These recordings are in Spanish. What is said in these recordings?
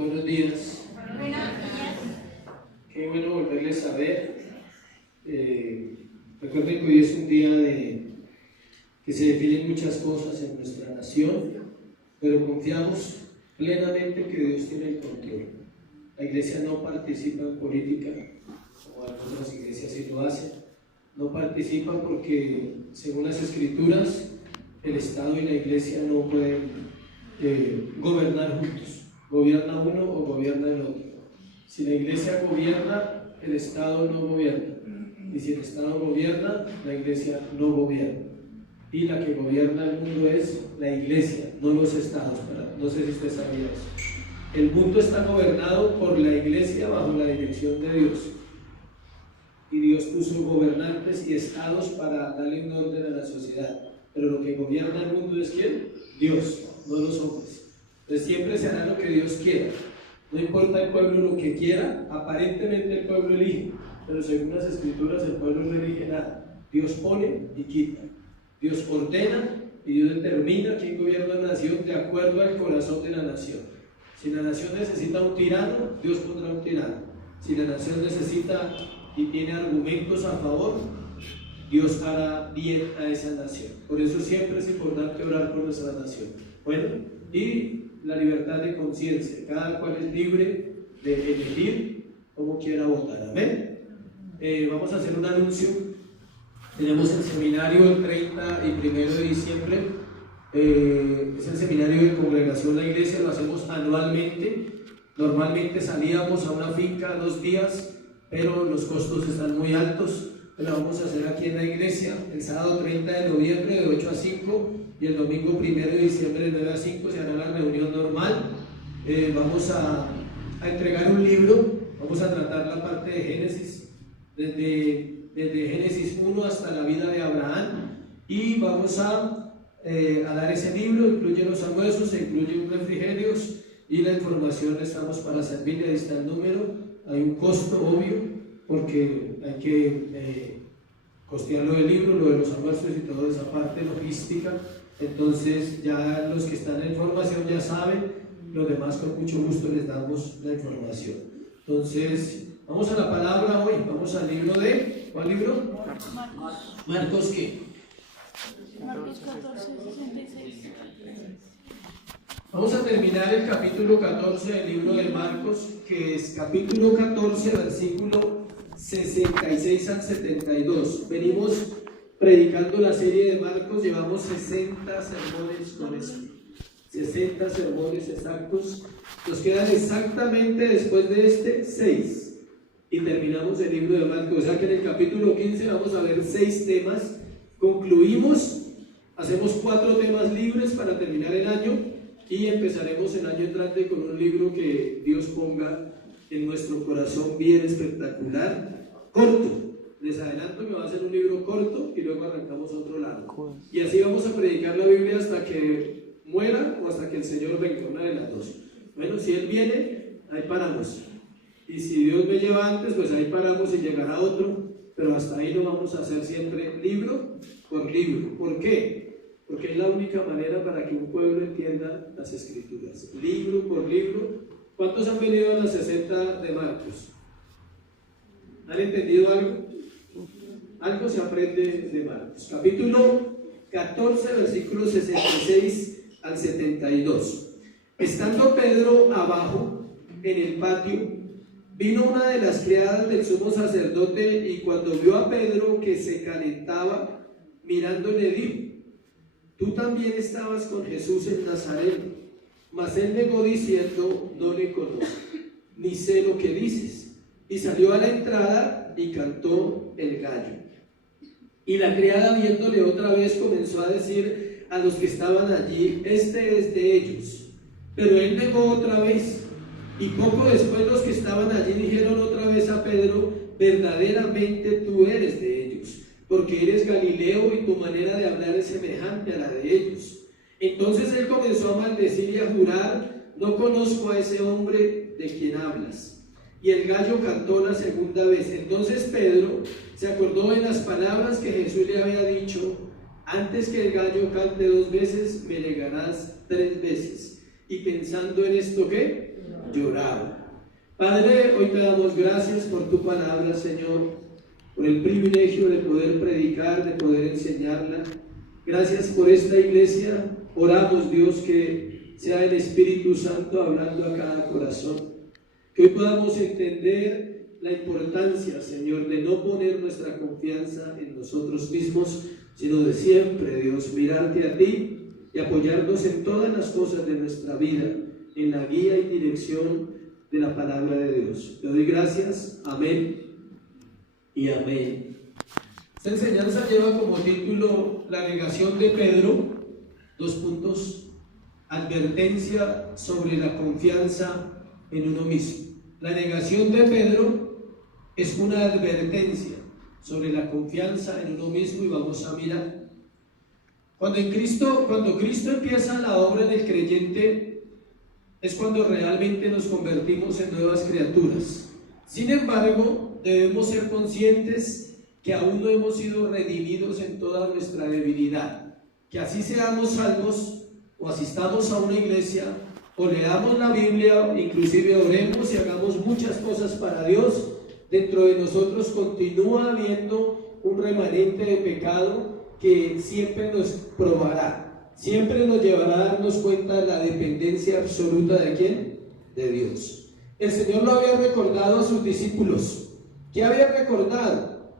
Buenos días. Buenos días. Qué bueno volverles a ver. Recuerden que hoy es un día que se definen muchas cosas en nuestra nación, pero confiamos plenamente que Dios tiene el control. La iglesia no participa en política, como algunas iglesias sí lo hacen. No participa porque, según las Escrituras, el Estado y la iglesia no pueden gobernar juntos. Gobierna uno o gobierna el otro. Si la iglesia gobierna, el Estado no gobierna. Y si el Estado gobierna, la iglesia no gobierna. Y la que gobierna el mundo es la iglesia, no los estados. No sé si usted sabía eso. El mundo está gobernado por la iglesia bajo la dirección de Dios. Y Dios puso gobernantes y estados para darle un orden a la sociedad. Pero lo que gobierna el mundo es ¿quién? Dios, no los hombres. Entonces siempre se hará lo que Dios quiera. No importa el pueblo lo que quiera, aparentemente el pueblo elige, pero según las Escrituras el pueblo no elige nada. Dios pone y quita. Dios ordena y Dios determina quién gobierna la nación de acuerdo al corazón de la nación. Si la nación necesita un tirano, Dios pondrá un tirano. Si la nación necesita y tiene argumentos a favor, Dios hará bien a esa nación. Por eso siempre es importante orar por nuestra nación. Bueno, y la libertad de conciencia. Cada cual es libre de elegir cómo quiera votar. Amén. Vamos a hacer un anuncio. Tenemos el seminario el 30 y 1 de diciembre. Es el seminario de congregación La Iglesia. Lo hacemos anualmente. Normalmente salíamos a una finca 2 días, pero los costos están muy altos. Lo vamos a hacer aquí en la iglesia el sábado 30 de noviembre de 8 a 5 y el domingo 1 de diciembre de 9 a 5 se hará la reunión normal. Vamos a entregar un libro, vamos a tratar la parte de Génesis, desde Génesis 1 hasta la vida de Abraham, y vamos a dar ese libro. Incluye los almuerzos, incluye un refrigerios y la información. Estamos para servirle. Ahí está el número. Hay un costo obvio porque hay que costear lo del libro, lo de los almuerzos y toda esa parte logística. Entonces ya los que están en formación ya saben, los demás con mucho gusto les damos la información. Entonces vamos a la palabra hoy, vamos al libro de, ¿cuál libro? Marcos ¿qué? Marcos 14:66. Vamos a terminar el capítulo 14 del libro de Marcos, que es capítulo 14, versículo 66 al 72. Venimos predicando la serie de Marcos, llevamos 60 sermones con esto. 60 sermones exactos. Nos quedan exactamente después de este 6. Y terminamos el libro de Marcos. O sea que en el capítulo 15 vamos a ver 6 temas. Concluimos, hacemos 4 temas libres para terminar el año. Y empezaremos el año entrante con un libro que Dios ponga en nuestro corazón bien espectacular, corto. Les adelanto que va a ser un libro corto y luego arrancamos a otro lado. Y así vamos a predicar la Biblia hasta que muera o hasta que el Señor venga, una de las dos. Bueno, si Él viene, ahí paramos. Y si Dios me lleva antes, pues ahí paramos y llegará otro. Pero hasta ahí lo vamos a hacer siempre libro por libro. ¿Por qué? Porque es la única manera para que un pueblo entienda las Escrituras. Libro por libro. ¿Cuántos han venido a las 60 de Marcos? ¿Han entendido algo? Algo se aprende de Marcos. Capítulo 14, versículos 66 al 72. Estando Pedro abajo, en el patio, vino una de las criadas del sumo sacerdote y cuando vio a Pedro que se calentaba, mirándole dijo: tú también estabas con Jesús el Nazareno. Mas él negó diciendo: no le conozco, ni sé lo que dices. Y salió a la entrada y cantó el gallo. Y la criada, viéndole otra vez, comenzó a decir a los que estaban allí: este es de ellos. Pero él negó otra vez. Y poco después los que estaban allí dijeron otra vez a Pedro: verdaderamente tú eres de ellos, porque eres Galileo y tu manera de hablar es semejante a la de ellos. Entonces él comenzó a maldecir y a jurar: no conozco a ese hombre de quien hablas. Y el gallo cantó la segunda vez. Entonces Pedro se acordó de las palabras que Jesús le había dicho: antes que el gallo cante 2 veces, me negarás 3 veces. Y pensando en esto, ¿qué? lloraba. Padre, hoy te damos gracias por tu palabra, Señor, por el privilegio de poder predicar, de poder enseñarla. Gracias por esta iglesia. Oramos, Dios, que sea el Espíritu Santo hablando a cada corazón. Que hoy podamos entender la importancia, Señor, de no poner nuestra confianza en nosotros mismos, sino de siempre, Dios, mirarte a ti y apoyarnos en todas las cosas de nuestra vida, en la guía y dirección de la palabra de Dios. Te doy gracias. Amén y amén. Esta enseñanza lleva como título la negación de Pedro, 2 puntos, advertencia sobre la confianza en uno mismo. La negación de Pedro es una advertencia sobre la confianza en uno mismo, y vamos a mirar. Cuando Cristo empieza la obra en el creyente, es cuando realmente nos convertimos en nuevas criaturas. Sin embargo, debemos ser conscientes que aún no hemos sido redimidos en toda nuestra debilidad. Que así seamos salvos, o asistamos a una iglesia, o leamos la Biblia, inclusive oremos y hagamos muchas cosas para Dios, dentro de nosotros continúa habiendo un remanente de pecado que siempre nos probará, siempre nos llevará a darnos cuenta de la dependencia absoluta ¿de quién? De Dios. El Señor lo había recordado a sus discípulos. ¿Qué había recordado?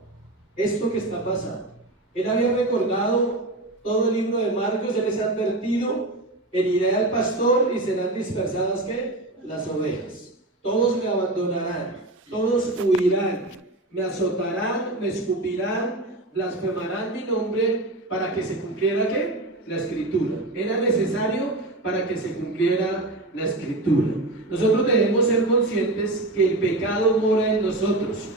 Esto que está pasando. Él había recordado todo el libro de Marcos. Él les ha advertido: heriré al pastor y serán dispersadas ¿qué? Las ovejas. Todos me abandonarán, todos huirán, me azotarán, me escupirán, blasfemarán mi nombre, para que se cumpliera ¿qué? La escritura. Era necesario para que se cumpliera la escritura. Nosotros debemos ser conscientes que el pecado mora en nosotros.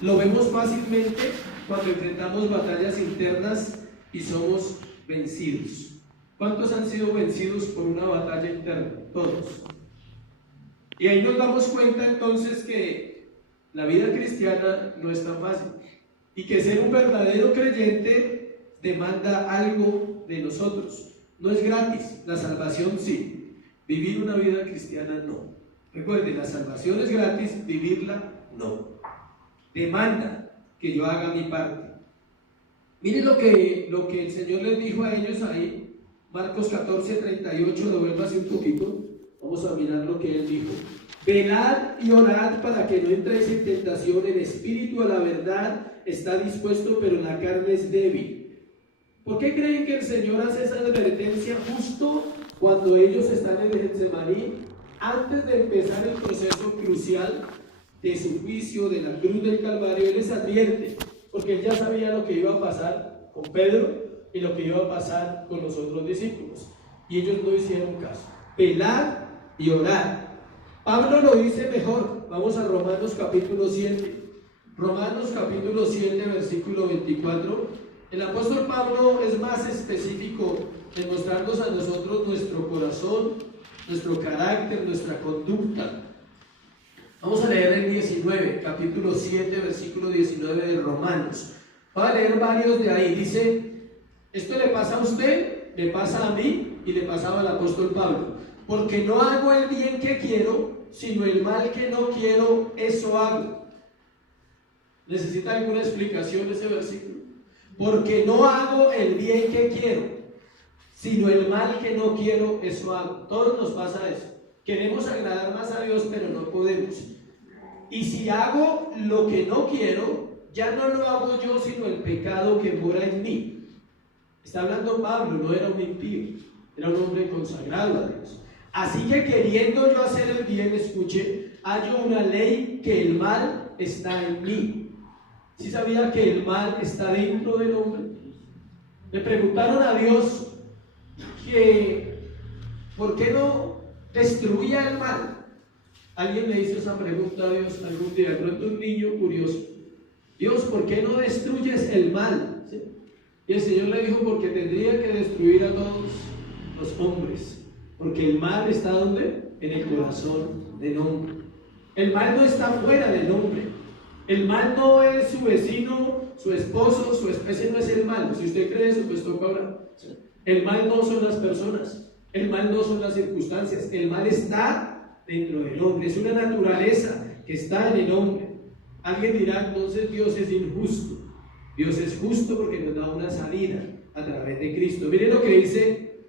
Lo vemos fácilmente cuando enfrentamos batallas internas y somos vencidos. ¿Cuántos han sido vencidos por una batalla interna? Todos. Y ahí nos damos cuenta entonces que la vida cristiana no es tan fácil, y que ser un verdadero creyente demanda algo de nosotros. No es gratis. La salvación sí, vivir una vida cristiana no. Recuerden, la salvación es gratis, vivirla no. Demanda que yo haga mi parte. Miren lo que el Señor les dijo a ellos ahí, Marcos 14:38, lo vemos así un poquito. Vamos a mirar lo que Él dijo. Velad y orad para que no entréis en tentación. El espíritu a la verdad está dispuesto, pero la carne es débil. ¿Por qué creen que el Señor hace esa advertencia justo cuando ellos están en el Getsemaní, antes de empezar el proceso crucial de su juicio, de la cruz del Calvario? Él les advierte, porque Él ya sabía lo que iba a pasar con Pedro y lo que iba a pasar con los otros discípulos, y ellos no hicieron caso. Velad y orad. Pablo lo dice mejor. Vamos a Romanos capítulo 7. Romanos capítulo 7, versículo 24. El apóstol Pablo es más específico en mostrarnos a nosotros nuestro corazón, nuestro carácter, nuestra conducta. Vamos a leer el 19, capítulo 7, versículo 19 de Romanos. Voy a leer varios de ahí. Dice: esto le pasa a usted, le pasa a mí y le pasaba al apóstol Pablo. Porque no hago el bien que quiero, sino el mal que no quiero, eso hago. ¿Necesita alguna explicación ese versículo? Porque no hago el bien que quiero, sino el mal que no quiero, eso hago. Todos nos pasa eso. Queremos agradar más a Dios, pero no podemos. Y si hago lo que no quiero, ya no lo hago yo, sino el pecado que mora en mí. Está hablando Pablo, no era un impío, era un hombre consagrado a Dios. Así que queriendo yo hacer el bien, escuche, hallo una ley, que el mal está en mí. ¿Sí sabía que el mal está dentro del hombre? Le preguntaron a Dios que ¿por qué no destruía el mal? Alguien le hizo esa pregunta a Dios algún día, de pronto un niño curioso. Dios, ¿por qué no destruyes el mal? ¿Sí? Y el Señor le dijo: porque tendría que destruir a todos los hombres. Porque el mal está ¿dónde? En el corazón del hombre. El mal no está fuera del hombre. El mal no es su vecino, su esposo, su especie no es el mal. Si usted cree eso, pues toca orar. El mal no son las personas. El mal no son las circunstancias. El mal está dentro del hombre, es una naturaleza que está en el hombre. Alguien dirá, entonces Dios es injusto. Dios es justo porque nos da una salida a través de Cristo. Miren lo que dice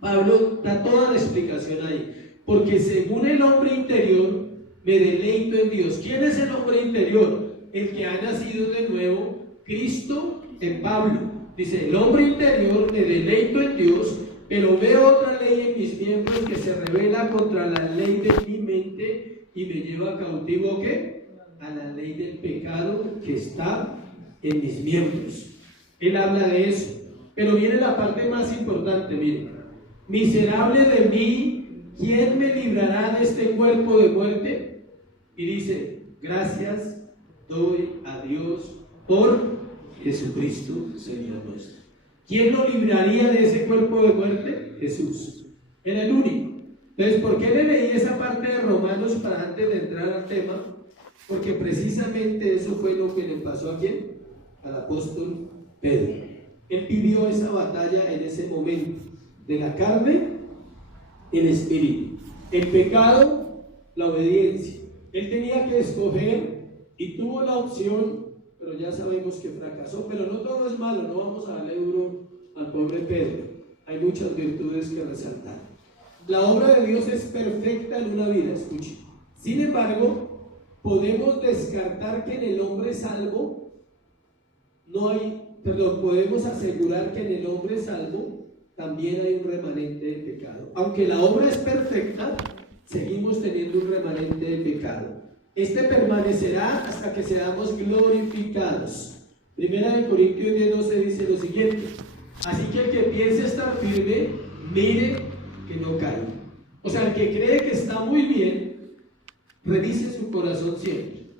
Pablo, da toda la explicación ahí. Porque según el hombre interior, me deleito en Dios. ¿Quién es el hombre interior? El que ha nacido de nuevo, Cristo en Pablo. Dice, el hombre interior, me deleito en Dios, pero veo otra ley en mis miembros que se revela contra la ley de mi mente y me lleva cautivo, ¿qué? A la ley del pecado que está en mis miembros. Él habla de eso. Pero viene la parte más importante, miren. Miserable de mí, ¿quién me librará de este cuerpo de muerte? Y dice, gracias doy a Dios por Jesucristo, Señor nuestro. ¿Quién lo libraría de ese cuerpo de muerte? Jesús. Era el único. Entonces, ¿por qué le leí esa parte de Romanos para antes de entrar al tema? Porque precisamente eso fue lo que le pasó a ¿quién? Al apóstol Pedro. Él vivió esa batalla en ese momento, de la carne, el espíritu, el pecado, la obediencia. Él tenía que escoger y tuvo la opción, pero ya sabemos que fracasó. Pero no todo es malo, no vamos a darle duro al pobre Pedro. Hay muchas virtudes que resaltar. La obra de Dios es perfecta en una vida, escuche. Sin embargo, podemos descartar que en el hombre salvo podemos asegurar que en el hombre salvo también hay un remanente de pecado. Aunque la obra es perfecta, seguimos teniendo un remanente de pecado. Este permanecerá hasta que seamos glorificados. Primera de Corintios 10:12 dice lo siguiente: así que el que piense estar firme, mire que no caiga. O sea, el que cree que está muy bien, revise su corazón siempre.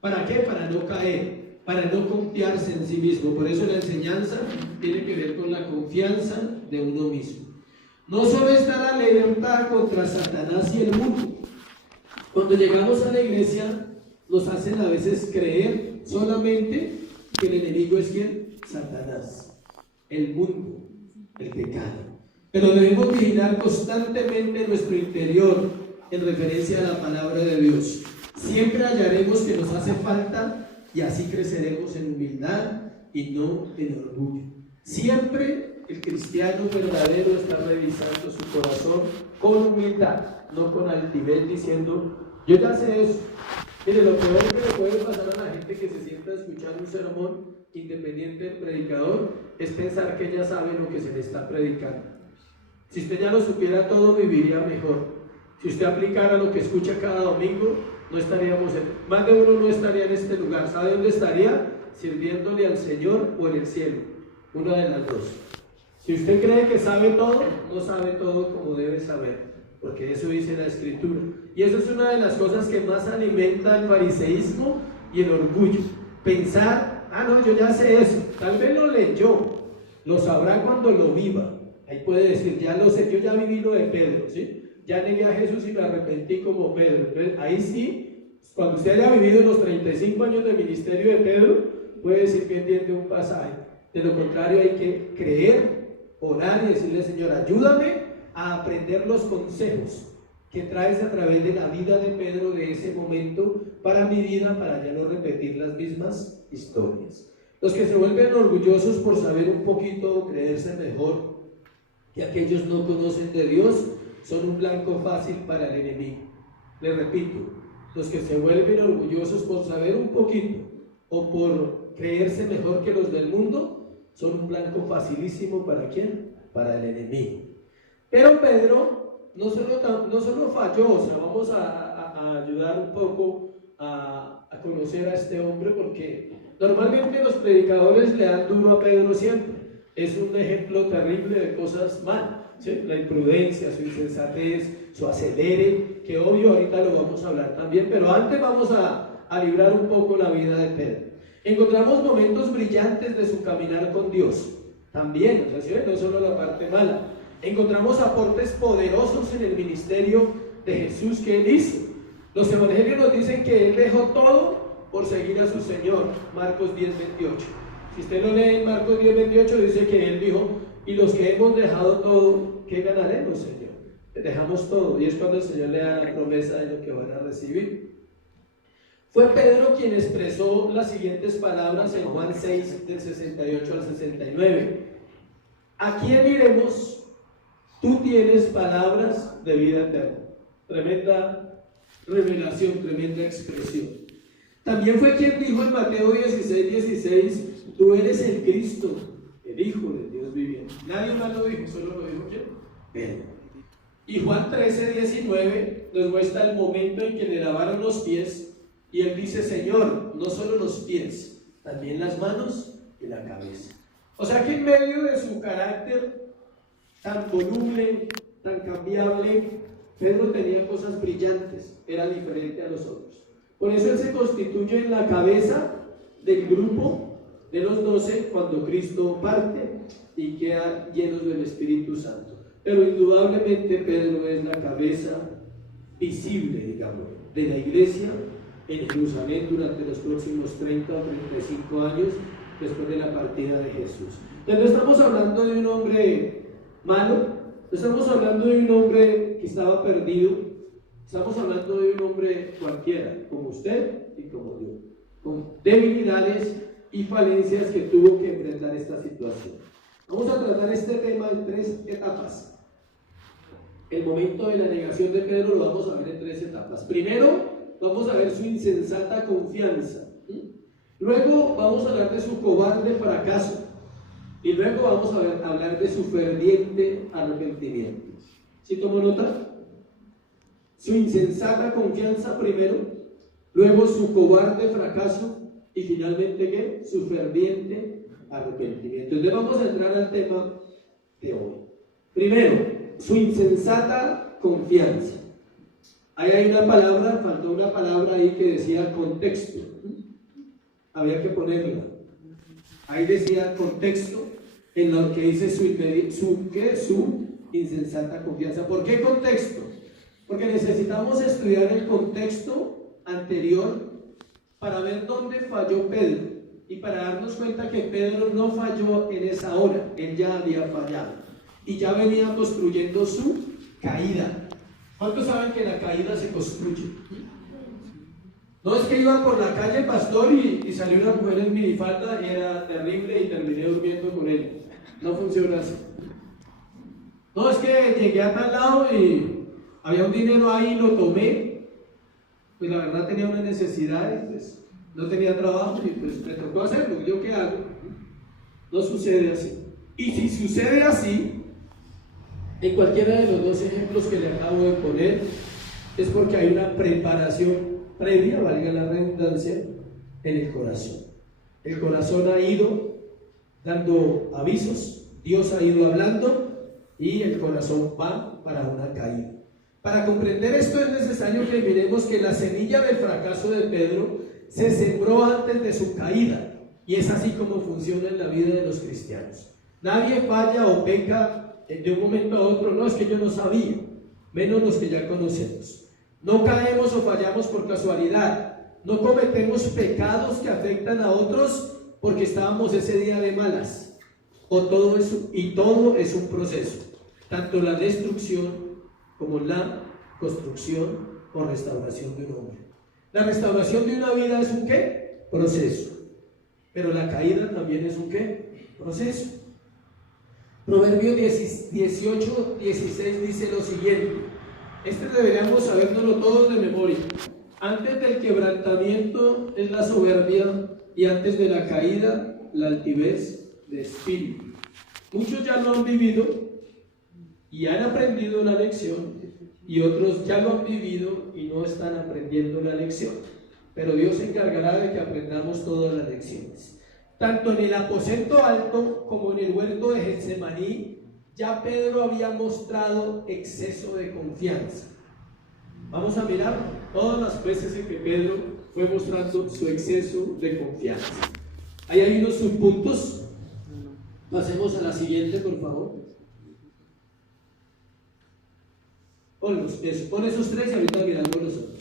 ¿Para qué? Para no caer, para no confiarse en sí mismo. Por eso la enseñanza tiene que ver con la confianza de uno mismo. No solo estar alerta contra Satanás y el mundo. Cuando llegamos a la iglesia, nos hacen a veces creer solamente que el enemigo es ¿quién? Satanás, el mundo, el pecado. Pero debemos vigilar constantemente nuestro interior en referencia a la palabra de Dios. Siempre hallaremos que nos hace falta y así creceremos en humildad y no en orgullo. Siempre el cristiano verdadero está revisando su corazón con humildad, no con altivez diciendo, yo ya sé eso. Mire, lo peor que le puede pasar a la gente que se sienta a escuchar un sermón independiente del predicador es pensar que ya sabe lo que se le está predicando. Si usted ya lo supiera todo, viviría mejor. Si usted aplicara lo que escucha cada domingo, más de uno no estaría en este lugar. ¿Sabe dónde estaría? Sirviéndole al Señor o en el cielo. Una de las dos. Si usted cree que sabe todo, no sabe todo como debe saber, porque eso dice la Escritura. Y eso es una de las cosas que más alimenta el fariseísmo y el orgullo. Pensar, no, yo ya sé eso. Tal vez lo leyó, lo sabrá cuando lo viva. Ahí puede decir, ya lo sé, yo ya viví lo de Pedro, ¿sí? Ya negué a Jesús y me arrepentí como Pedro. Entonces, ahí sí, cuando usted haya vivido los 35 años de ministerio de Pedro, puede decir que entiende un pasaje. De lo contrario, hay que creer, orar y decirle, Señor, ayúdame a aprender los consejos que traes a través de la vida de Pedro de ese momento para mi vida, para ya no repetir las mismas historias. Los que se vuelven orgullosos por saber un poquito o creerse mejor que aquellos no conocen de Dios, son un blanco fácil para el enemigo. Les repito, los que se vuelven orgullosos por saber un poquito o por creerse mejor que los del mundo, son un blanco facilísimo ¿para quién? Para el enemigo. Pero Pedro no solo falló, o sea, vamos a ayudar un poco a conocer a este hombre, porque normalmente los predicadores le dan duro a Pedro siempre. Es un ejemplo terrible de cosas mal, ¿sí? La imprudencia, su insensatez, su acelere, que obvio ahorita lo vamos a hablar también, pero antes vamos a librar un poco la vida de Pedro. Encontramos momentos brillantes de su caminar con Dios, también, o sea, ¿sí? No solo la parte mala. Encontramos aportes poderosos en el ministerio de Jesús que él hizo. Los evangelios nos dicen que él dejó todo por seguir a su Señor, Marcos 10:28. Si usted lo lee en Marcos 10:28, dice que él dijo, y los que hemos dejado todo, ¿qué ganaremos, Señor? dejamos todo, y es cuando el Señor le da la promesa de lo que van a recibir. Fue Pedro quien expresó las siguientes palabras en Juan 6, del 68 al 69. ¿A quién iremos? Tú tienes palabras de vida eterna. Tremenda revelación, tremenda expresión. También fue quien dijo en Mateo 16, 16, tú eres el Cristo, el Hijo del Dios viviente. Nadie más lo dijo, solo lo dijo ¿quién? Pedro. Y Juan 13, 19 nos muestra el momento en que le lavaron los pies. Y él dice, Señor, no solo los pies, también las manos y la cabeza. O sea que en medio de su carácter tan voluble, tan cambiable, Pedro tenía cosas brillantes, era diferente a los otros. Por eso él se constituye en la cabeza del grupo de los 12 cuando Cristo parte y queda llenos del Espíritu Santo. Pero indudablemente Pedro es la cabeza visible, digamos, de la iglesia en Jerusalén durante los próximos 30 o 35 años después de la partida de Jesús. Entonces no estamos hablando de un hombre malo, no estamos hablando de un hombre que estaba perdido, estamos hablando de un hombre cualquiera, como usted y como yo, con debilidades y falencias que tuvo que enfrentar esta situación. Vamos a tratar este tema en 3 etapas. El momento de la negación de Pedro lo vamos a ver en 3 etapas. Primero, vamos a ver su insensata confianza. Luego vamos a hablar de su cobarde fracaso. Y luego vamos a hablar de su ferviente arrepentimiento. ¿Sí tomó nota? Su insensata confianza primero, luego su cobarde fracaso y finalmente ¿qué? Su ferviente arrepentimiento. Entonces vamos a entrar al tema de hoy. Primero, su insensata confianza. Ahí hay una palabra, faltó una palabra ahí que decía contexto. Había que ponerla. Ahí decía contexto en lo que dice su insensata confianza. ¿Por qué contexto? Porque necesitamos estudiar el contexto anterior para ver dónde falló Pedro y para darnos cuenta que Pedro no falló en esa hora, él ya había fallado y ya venía construyendo su caída. ¿Cuántos saben que la caída se construye? No es que iba por la calle, pastor, y salió una mujer en minifalda y era terrible y terminé durmiendo con él. No funciona así. No es que llegué a tal lado y había un dinero ahí y lo tomé. Pues la verdad tenía una necesidad y pues no tenía trabajo y pues me tocó hacerlo. ¿Yo qué hago? No sucede así. Y si sucede así, en cualquiera de los 2 ejemplos que le acabo de poner, es porque hay una preparación previa, valga la redundancia, en el corazón. El corazón ha ido dando avisos, Dios ha ido hablando y el corazón va para una caída. Para comprender esto es necesario que miremos que la semilla del fracaso de Pedro se sembró antes de su caída, y es así como funciona en la vida de los cristianos. Nadie falla o peca de un momento a otro, no es que yo no sabía, menos los que ya conocemos. No caemos o fallamos por casualidad, no cometemos pecados que afectan a otros porque estábamos ese día de malas, todo es un proceso, tanto la destrucción como la construcción o restauración de un hombre. La restauración de una vida es un ¿qué? Proceso, pero la caída también es un ¿qué? Proceso. Proverbios 18, 16 dice lo siguiente. Este deberíamos sabérnoslo todos de memoria. Antes del quebrantamiento es la soberbia y antes de la caída la altivez de espíritu. Muchos ya lo han vivido y han aprendido la lección, y otros ya lo han vivido y no están aprendiendo la lección. Pero Dios se encargará de que aprendamos todas las lecciones. Tanto en el aposento alto como en el huerto de Getsemaní, ya Pedro había mostrado exceso de confianza. Vamos a mirar todas las veces en que Pedro fue mostrando su exceso de confianza. Ahí hay unos subpuntos. Pasemos a la siguiente, por favor. Pon esos 3 y ahorita miramos los otros.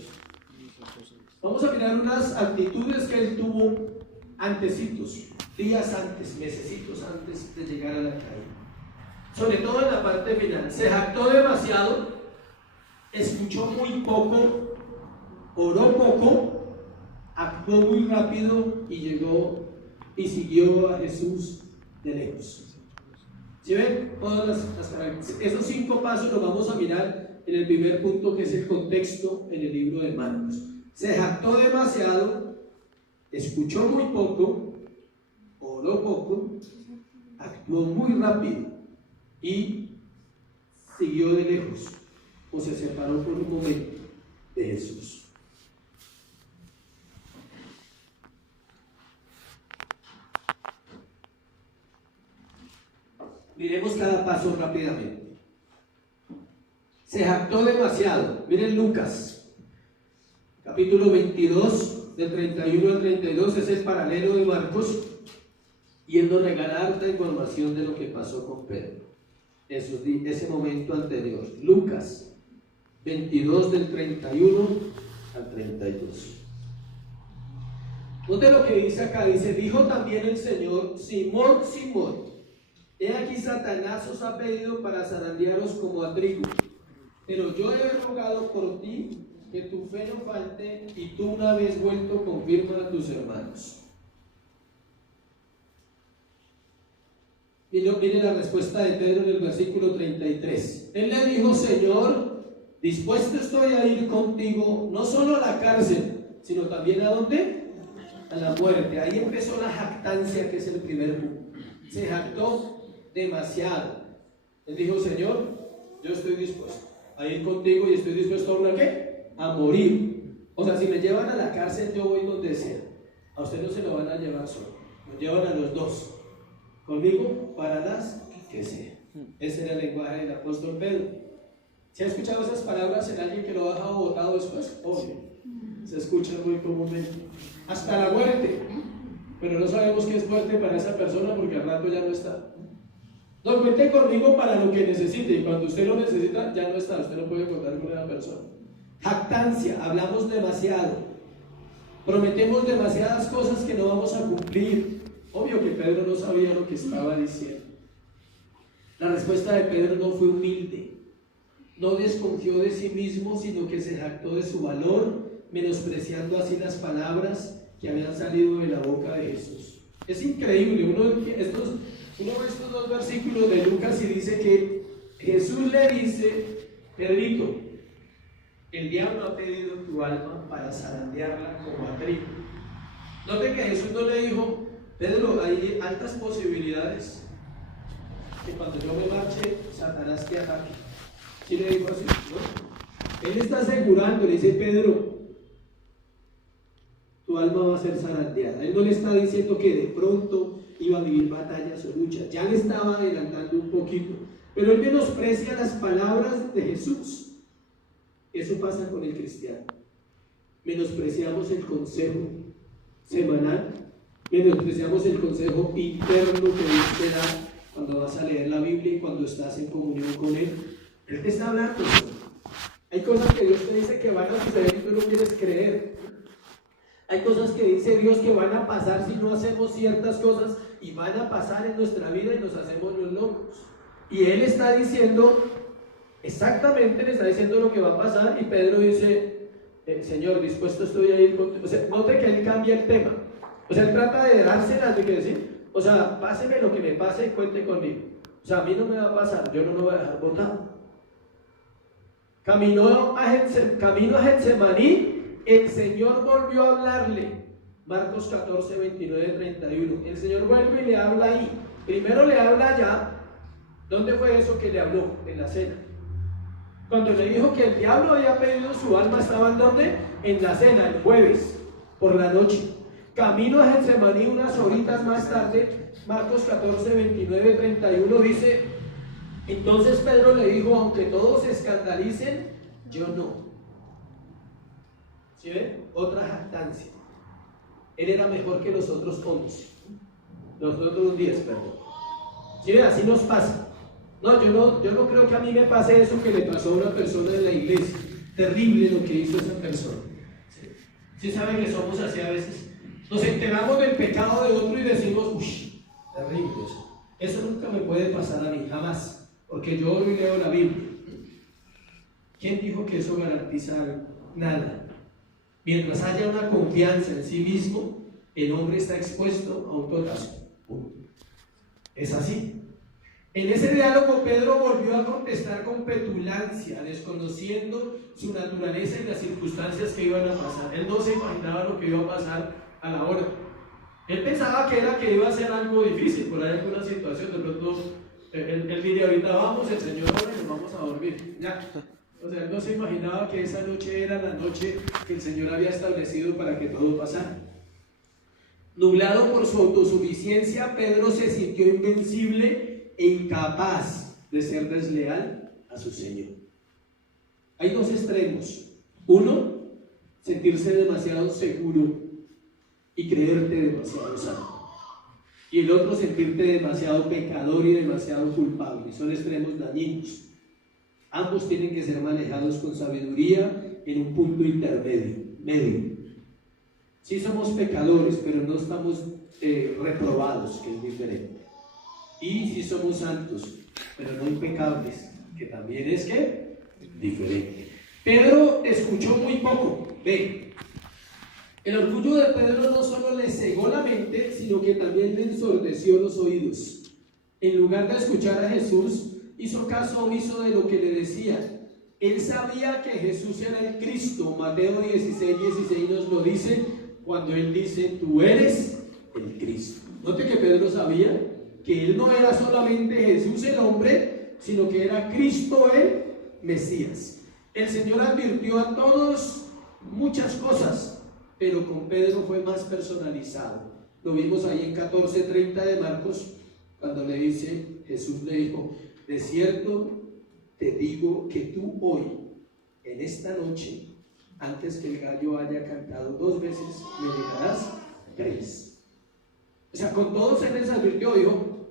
Vamos a mirar unas actitudes que él tuvo antecitos, días antes, mesecitos antes de llegar a la caída. Sobre todo en la parte final. Se jactó demasiado escuchó muy poco, oró poco, actuó muy rápido y llegó y siguió a Jesús de lejos. ¿Sí ven? Todas las características. Esos 5 pasos los vamos a mirar en el primer punto, que es el contexto en el libro de Marcos. Se jactó demasiado, escuchó muy poco, oró poco, actuó muy rápido y siguió de lejos, o se separó por un momento de Jesús. Miremos cada paso rápidamente. Se jactó demasiado. Miren Lucas, capítulo 22, del 31 al 32, es el paralelo de Marcos, y él nos regala harta información de lo que pasó con Pedro, ese momento anterior. Lucas 22, del 31 al 32. Note lo que dice acá, dice: dijo también el Señor: Simón, Simón, he aquí Satanás os ha pedido para zarandearos como a trigo, pero yo he rogado por ti que tu fe no falte, y tú, una vez vuelto, confirma a tus hermanos. Mire la respuesta de Pedro en el versículo 33. Él le dijo: Señor, dispuesto estoy a ir contigo, no solo a la cárcel, sino también ¿a dónde? A la muerte. Ahí empezó la jactancia, que es el primer punto. Se jactó demasiado. Él dijo: Señor, yo estoy dispuesto a ir contigo y estoy dispuesto a ¿una qué? A morir. O sea, si me llevan a la cárcel, yo voy donde sea. A usted no se lo van a llevar solo, lo llevan a los dos. Conmigo para las que sea. Ese era el lenguaje del apóstol Pedro. ¿Se ha escuchado esas palabras en alguien que lo ha dejado botado después? Obvio. Se escucha muy comúnmente. Hasta la muerte. Pero no sabemos qué es muerte para esa persona, porque al rato ya no está. No, cuente conmigo para lo que necesite, y cuando usted lo necesita ya no está. Usted no puede contar con esa persona. Jactancia, hablamos demasiado, prometemos demasiadas cosas que no vamos a cumplir. Obvio que Pedro no sabía lo que estaba diciendo. La respuesta de Pedro no fue humilde, no desconfió de sí mismo, sino que se jactó de su valor, menospreciando así las palabras que habían salido de la boca de Jesús. Es increíble. Uno ve estos 2 versículos de Lucas y dice que Jesús le dice: Pedrito, el diablo ha pedido tu alma para zarandearla como a trigo. Note que Jesús no le dijo: Pedro, hay altas posibilidades que cuando yo me marche, Satanás te ataque. ¿Sí le dijo así? ¿No? Él está asegurando, le dice: Pedro, tu alma va a ser zarandeada. Él no le está diciendo que de pronto iba a vivir batallas o luchas, ya le estaba adelantando un poquito, pero él menosprecia las palabras de Jesús. Eso pasa con el cristiano. Menospreciamos el consejo semanal, menospreciamos el consejo interno que Dios te da cuando vas a leer la Biblia y cuando estás en comunión con Él. Él te está hablando. Hay cosas que Dios te dice que van a suceder y tú no quieres creer. Hay cosas que dice Dios que van a pasar si no hacemos ciertas cosas, y van a pasar en nuestra vida y nos hacemos los locos. Y Él está diciendo, exactamente le está diciendo lo que va a pasar, y Pedro dice: Señor, dispuesto estoy a ir contigo. O sea, note que Él cambia el tema. O sea, Él trata de dárselas, de que decir, o sea, páseme lo que me pase y cuente conmigo. O sea, a mí no me va a pasar, yo no me voy a dejar botado. Camino a Getsemaní, el Señor volvió a hablarle. Marcos 14, 29, 31. El Señor vuelve y le habla ahí. Primero le habla allá. ¿Dónde fue eso que le habló? En la cena. Cuando le dijo que el diablo había pedido su alma, ¿estaban dónde? En la cena, el jueves, por la noche. Camino a Getsemaní unas horitas más tarde, Marcos 14, 29, 31 dice: entonces Pedro le dijo: aunque todos se escandalicen, yo no. ¿Sí ven? Otra jactancia. Él era mejor que los otros 11. Los otros 10, perdón. ¿Sí ven? Así nos pasa. No, yo no creo que a mí me pase eso que le pasó a una persona en la iglesia. Terrible lo que hizo esa persona. ¿Sí saben que somos así a veces? Nos enteramos del pecado de otro y decimos: uy, terrible eso. Eso nunca me puede pasar a mí, jamás. Porque yo hoy leo la Biblia. ¿Quién dijo que eso garantiza algo? Nada. Mientras haya una confianza en sí mismo, el hombre está expuesto a un totazo. Es así. En ese diálogo Pedro volvió a contestar con petulancia, desconociendo su naturaleza y las circunstancias que iban a pasar. Él no se imaginaba lo que iba a pasar a la hora. Él pensaba que iba a ser algo difícil, por ahí alguna situación, de pronto él diría ahorita vamos, el Señor ora y nos vamos a dormir. Ya. O sea, él no se imaginaba que esa noche era la noche que el Señor había establecido para que todo pasara. Nublado por su autosuficiencia, Pedro se sintió invencible e incapaz de ser desleal a su Señor. Hay dos extremos. Uno, sentirse demasiado seguro y creerte demasiado santo. Y el otro, sentirte demasiado pecador y demasiado culpable. Son extremos dañinos. Ambos tienen que ser manejados con sabiduría en un punto intermedio. Sí somos pecadores, pero no estamos reprobados, que es diferente. Y sí somos santos, pero no impecables, que también es que diferente. Pedro escuchó muy poco. Ve, el orgullo de Pedro no solo le cegó la mente, sino que también le ensordeció los oídos. En lugar de escuchar a Jesús, hizo caso omiso de lo que le decía. Él sabía que Jesús era el Cristo. Mateo 16:16 nos lo dice cuando él dice: tú eres el Cristo. Note que Pedro sabía que él no era solamente Jesús el hombre, sino que era Cristo el Mesías. El Señor advirtió a todos muchas cosas, pero con Pedro fue más personalizado. Lo vimos ahí en 14:30 de Marcos, cuando le dice, Jesús le dijo: de cierto te digo que tú hoy, en esta noche, antes que el gallo haya cantado 2 veces, me negarás 3. O sea, con todos él les advirtió, dijo: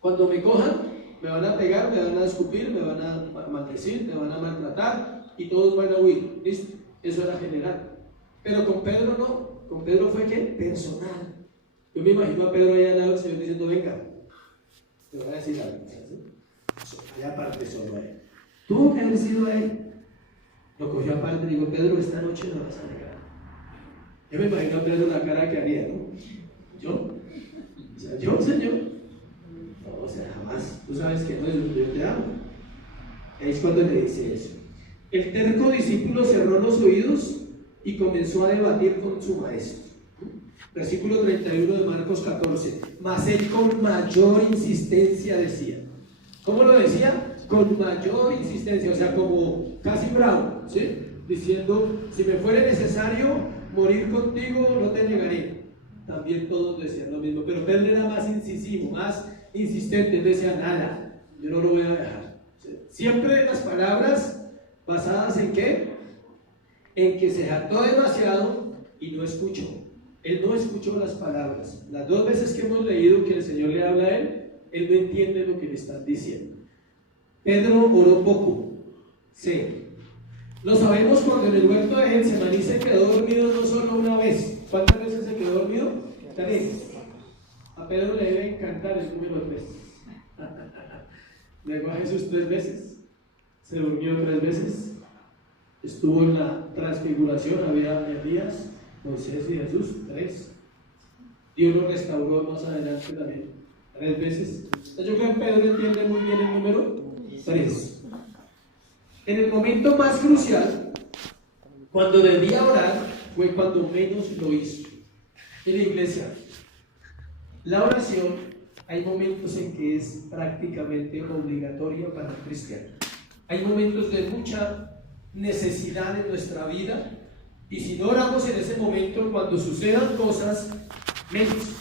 cuando me cojan, me van a pegar, me van a escupir, me van a maldecir, me van a maltratar y todos van a huir. ¿Listo? Eso era general. Pero con Pedro no. Con Pedro fue ¿qué? Personal. Yo me imagino a Pedro allá al lado del Señor diciendo: venga, te voy a decir algo. Allá aparte solo a él. Tuvo que haber sido a él. Lo cogió aparte y dijo: Pedro, esta noche no vas a negar. Yo me imagino a Pedro la cara que haría, ¿no? ¿Yo? O sea, ¿yo, Señor? No, o sea, jamás. Tú sabes que no es lo que yo te amo. Es cuando le dice eso. El terco discípulo cerró los oídos y comenzó a debatir con su maestro. Versículo 31 de Marcos 14. Mas él con mayor insistencia decía. ¿Cómo lo decía? Con mayor insistencia, o sea, como casi bravo, ¿sí? Diciendo: si me fuere necesario morir contigo, no te negaré. También todos decían lo mismo, pero Pedro era más incisivo, más insistente. Él decía: nada, yo no lo voy a dejar. Siempre las palabras basadas en ¿qué? En que se jactó demasiado y no escuchó. Él no escuchó las palabras. Las 2 veces que hemos leído que el Señor le habla a él no entiende lo que le están diciendo. Pedro oró poco. Sí. Lo sabemos cuando en el huerto de Getsemaní se quedó dormido no solo una vez. ¿Cuántas veces se quedó dormido? 3. A Pedro le debe encantar el número 3. Luego a Jesús 3 veces. Se durmió 3 veces. Estuvo en la transfiguración, había Elías, Moisés y Jesús 3. Dios lo restauró más adelante también 3 veces. Yo creo que Pedro entiende muy bien el número 3. En el momento más crucial, cuando debía orar, fue cuando menos lo hizo. En la iglesia, la oración, hay momentos en que es prácticamente obligatoria para el cristiano. Hay momentos de mucha necesidad en nuestra vida, y si no oramos en ese momento, cuando sucedan cosas, menos,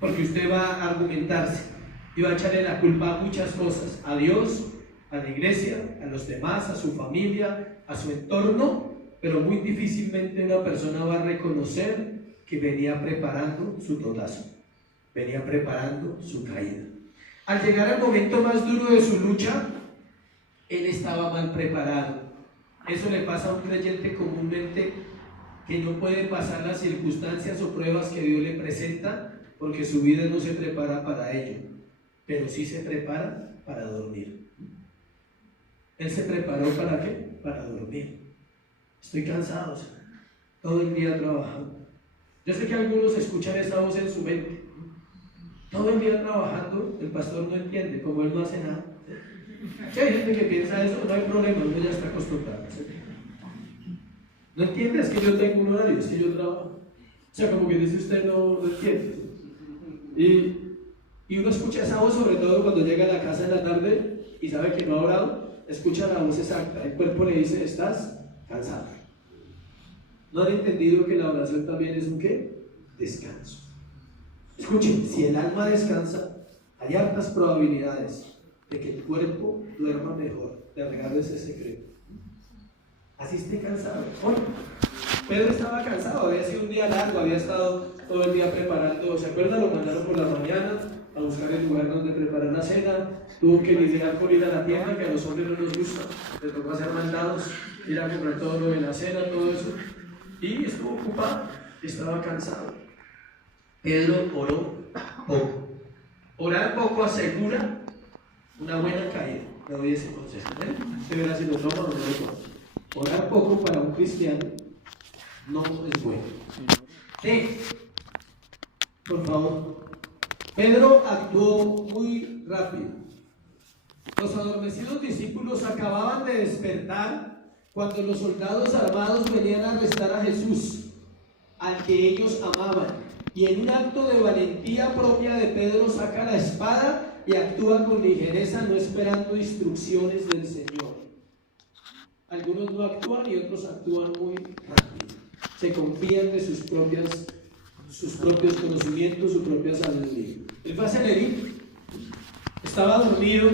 porque usted va a argumentarse y va a echarle la culpa a muchas cosas: a Dios, a la iglesia, a los demás, a su familia, a su entorno, pero muy difícilmente una persona va a reconocer que venía preparando su totazo, venía preparando su caída. Al llegar al momento más duro de su lucha, él estaba mal preparado. Eso le pasa a un creyente comúnmente, que no puede pasar las circunstancias o pruebas que Dios le presenta, porque su vida no se prepara para ello, pero sí se prepara para dormir. Él se preparó ¿para qué? Para dormir. Estoy cansado, Señor, todo el día trabajando. Yo sé que algunos escuchan esa voz en su mente. Todo el día trabajando, el pastor no entiende, como él no hace nada. Si hay gente que piensa eso, no hay problema, uno ya está acostumbrado. No entiende, es que yo tengo un horario, es que yo trabajo. O sea, como que dice usted, no entiende. Y uno escucha esa voz, sobre todo cuando llega a la casa en la tarde y sabe que no ha orado, escucha la voz exacta. El cuerpo le dice, estás cansado. No han entendido que la oración también es un ¿qué? Descanso. Escuchen, si el alma descansa, hay hartas probabilidades de que el cuerpo duerma mejor. Le regalo ese secreto. Así esté cansado. Bueno, Pedro estaba cansado, había sido un día largo, había estado todo el día preparando. ¿Se acuerdan? Lo mandaron por la mañana a buscar el lugar donde preparar la cena. Tuvo que lidiar con ir a la tienda, que a los hombres no nos gusta. Le tocó hacer mandados, ir a comprar todo lo de la cena, todo eso. Y estuvo ocupado, estaba cansado. Pedro oró poco. Orar poco asegura una buena caída. Le doy ese consejo. Usted verá si lo toma o no lo toma. Orar poco para un cristiano no es bueno. Por favor. Pedro actuó muy rápido. Los adormecidos discípulos acababan de despertar cuando los soldados armados venían a arrestar a Jesús, al que ellos amaban. Y en un acto de valentía propia de Pedro saca la espada y actúa con ligereza, no esperando instrucciones del Señor. Algunos no actúan y otros actúan muy rápido. Se confían de sus propios conocimientos, su propia sabiduría. El Fasenerí estaba dormido.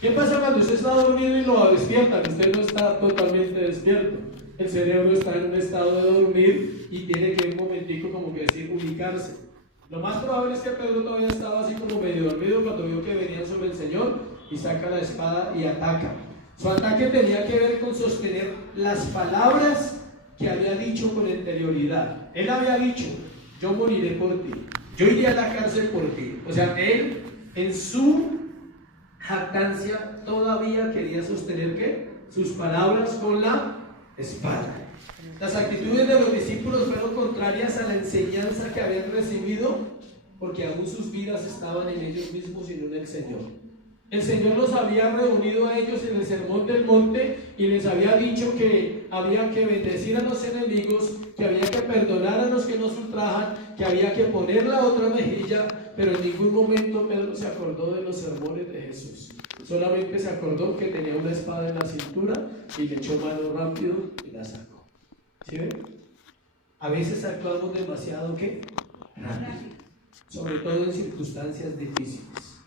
¿Qué pasa cuando usted está dormido y lo despiertan? Usted no está totalmente despierto. El cerebro está en un estado de dormir y tiene que un momentico como que decir ubicarse. Lo más probable es que Pedro todavía estaba así como medio dormido cuando vio que venían sobre el Señor y saca la espada y ataca. Su ataque tenía que ver con sostener las palabras que había dicho con anterioridad. Él había dicho, yo moriré por ti, yo iré a la cárcel por ti. O sea, él en su jactancia todavía quería sostener ¿qué? Sus palabras con la espada. Las actitudes de los discípulos fueron contrarias a la enseñanza que habían recibido, porque aún sus vidas estaban en ellos mismos y no en el Señor. El Señor los había reunido a ellos en el Sermón del Monte y les había dicho que había que bendecir a los enemigos, que había que perdonar a los que nos ultrajan, que había que poner la otra mejilla, pero en ningún momento Pedro se acordó de los sermones de Jesús. Solamente se acordó que tenía una espada en la cintura y le echó mano rápido y la sacó. ¿Sí ven? A veces actuamos demasiado ¿qué? Rápido, sobre todo en circunstancias difíciles,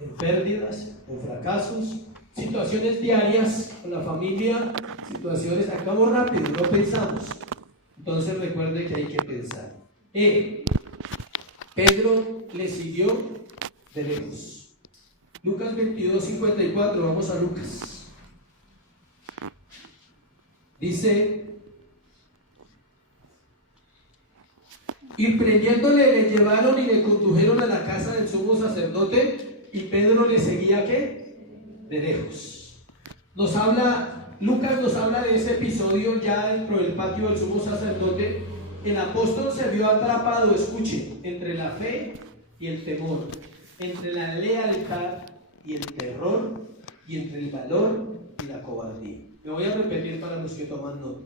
en pérdidas o fracasos, situaciones diarias con la familia, situaciones, actuamos rápido, no pensamos. Entonces recuerde que hay que pensar. Pedro le siguió de lejos. Lucas 22:54, vamos a Lucas. Dice, y prendiéndole le llevaron y le condujeron a la casa del sumo sacerdote, y Pedro le seguía ¿qué? De lejos. Lucas nos habla de ese episodio ya dentro del patio del sumo sacerdote. El apóstol se vio atrapado, escuche, entre la fe y el temor, entre la lealtad y el terror, y entre el valor y la cobardía. Me voy a repetir para los que toman nota.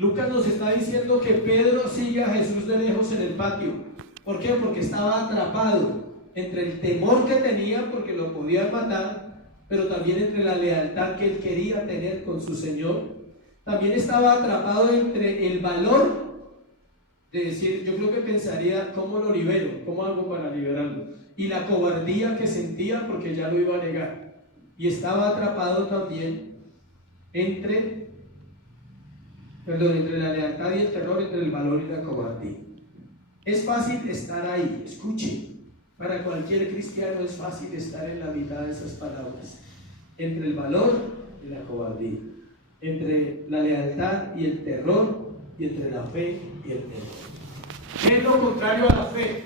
Lucas nos está diciendo que Pedro sigue a Jesús de lejos en el patio. ¿Por qué? Porque estaba atrapado entre el temor que tenía porque lo podían matar, pero también entre la lealtad que él quería tener con su Señor. También estaba atrapado entre el valor de decir, yo creo que pensaría, ¿cómo lo libero? ¿Cómo hago para liberarlo? Y la cobardía que sentía porque ya lo iba a negar. Y estaba atrapado también entre la lealtad y el terror, entre el valor y la cobardía. Es fácil estar ahí, escuche. Para cualquier cristiano es fácil estar en la mitad de esas palabras, entre el valor y la cobardía, entre la lealtad y el terror, y entre la fe y el temor. ¿Qué es lo contrario a la fe?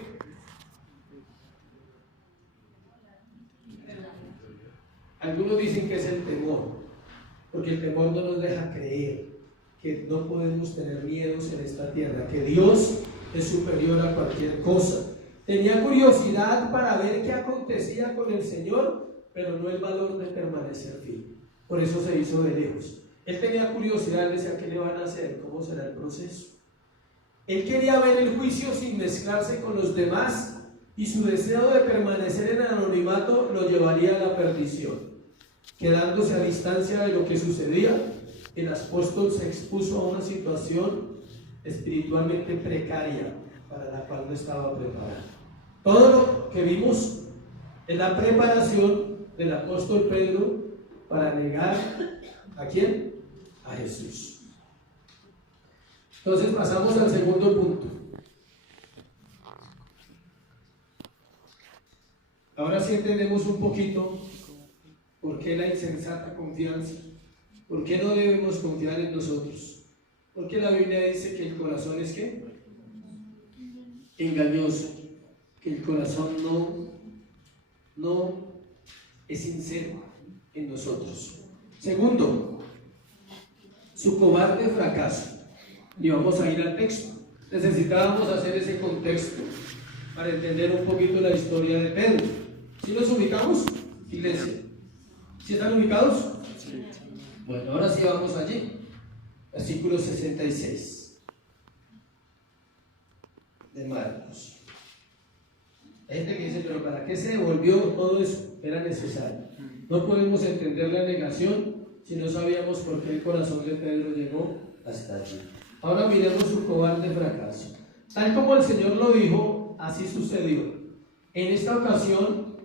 Algunos dicen que es el temor. porque el temor no nos deja creer que no podemos tener miedos en esta tierra, que Dios es superior a cualquier cosa. Tenía curiosidad para ver qué acontecía con el Señor, pero no el valor de permanecer firme. Por eso se hizo de lejos. Él tenía curiosidad, decía, ¿qué le van a hacer? ¿Cómo será el proceso? Él quería ver el juicio sin mezclarse con los demás, y su deseo de permanecer en el anonimato lo llevaría a la perdición. Quedándose a distancia de lo que sucedía, el apóstol se expuso a una situación espiritualmente precaria para la cual no estaba preparado. Todo lo que vimos es la preparación del apóstol Pedro para negar ¿a quién? A Jesús. Entonces pasamos al segundo punto. Ahora sí entendemos un poquito por qué la insensata confianza, por qué no debemos confiar en nosotros, porque la Biblia dice que el corazón es ¿qué? Engañoso, que el corazón no es sincero en nosotros. Segundo, su cobarde fracaso. Y vamos a ir al texto. Necesitábamos hacer ese contexto para entender un poquito la historia de Pedro. ¿Sí nos ubicamos, iglesia? ¿Sí están ubicados? Sí. Bueno, ahora sí vamos allí. Versículo 66 de Marcos. Hay gente que dice, pero ¿para qué se devolvió todo eso? Era necesario. No podemos entender la negación si no sabíamos por qué el corazón de Pedro llegó hasta allí. Ahora miremos su cobarde fracaso. Tal como el Señor lo dijo, así sucedió. En esta ocasión,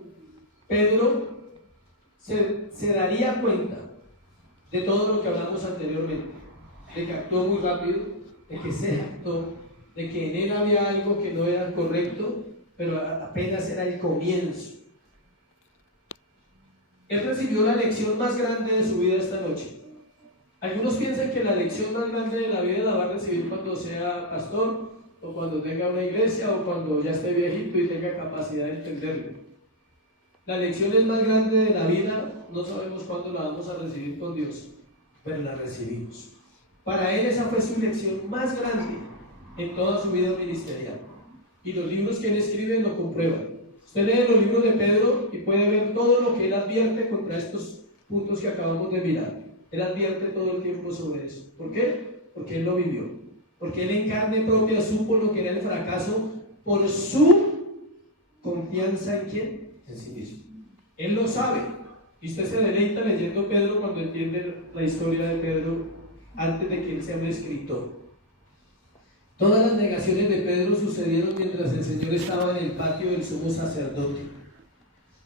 Pedro se daría cuenta de todo lo que hablamos anteriormente, de que actuó muy rápido, de que se jactó, de que en él había algo que no era correcto, pero apenas era el comienzo. Él recibió la lección más grande de su vida esta noche. Algunos piensan que la lección más grande de la vida la va a recibir cuando sea pastor, o cuando tenga una iglesia, o cuando ya esté viejito y tenga capacidad de entenderlo. La lección es más grande de la vida, no sabemos cuándo la vamos a recibir con Dios, pero la recibimos. Para él esa fue su lección más grande en toda su vida ministerial. Y los libros que él escribe lo comprueban. Usted lee los libros de Pedro y puede ver todo lo que él advierte contra estos puntos que acabamos de mirar. Él advierte todo el tiempo sobre eso. ¿Por qué? Porque él lo vivió. Porque él en carne propia supo lo que era el fracaso por su confianza en ¿quién? En sí mismo. Él lo sabe. Y usted se deleita leyendo Pedro cuando entiende la historia de Pedro antes de que él sea un escritor. Todas las negaciones de Pedro sucedieron mientras el Señor estaba en el patio del sumo sacerdote.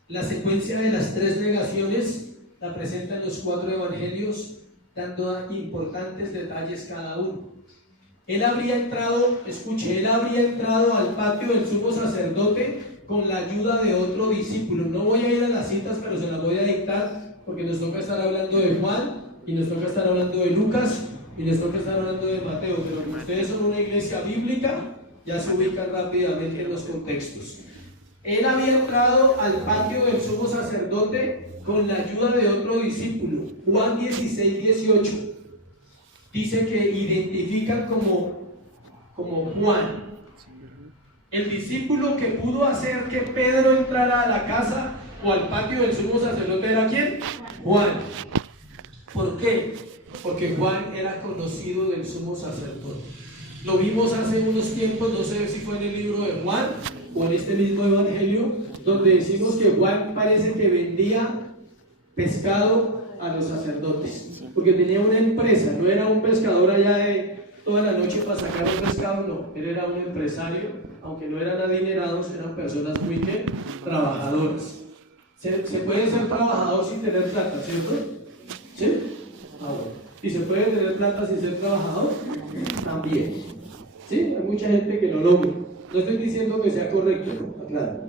La secuencia de las 3 negaciones la presentan los 4 evangelios, dando importantes detalles cada uno. Él habría entrado al patio del sumo sacerdote con la ayuda de otro discípulo. No voy a ir a las citas, pero se las voy a dictar porque nos toca estar hablando de Juan, y nos toca estar hablando de Lucas, y les toca estar hablando de Mateo, pero como ustedes son una iglesia bíblica, ya se ubican rápidamente en los contextos. Él había entrado al patio del sumo sacerdote con la ayuda de otro discípulo. Juan 16:18 dice que identifican como Juan. El discípulo que pudo hacer que Pedro entrara a la casa o al patio del sumo sacerdote era ¿quién? Juan. ¿Por qué? Porque Juan era conocido del sumo sacerdote. Lo vimos hace unos tiempos, no sé si fue en el libro de Juan o en este mismo evangelio, donde decimos que Juan parece que vendía pescado a los sacerdotes, porque tenía una empresa, no era un pescador allá de toda la noche para sacar un pescado, no, él era un empresario, aunque no eran adinerados, eran personas muy trabajadoras. Se puede ser trabajador sin tener plata, ¿cierto? ¿Sí? Ah, bueno. ¿Y se puede tener plata sin ser trabajador? También. ¿Sí? Hay mucha gente que lo logra. No estoy diciendo que sea correcto, ¿no? Aclaro.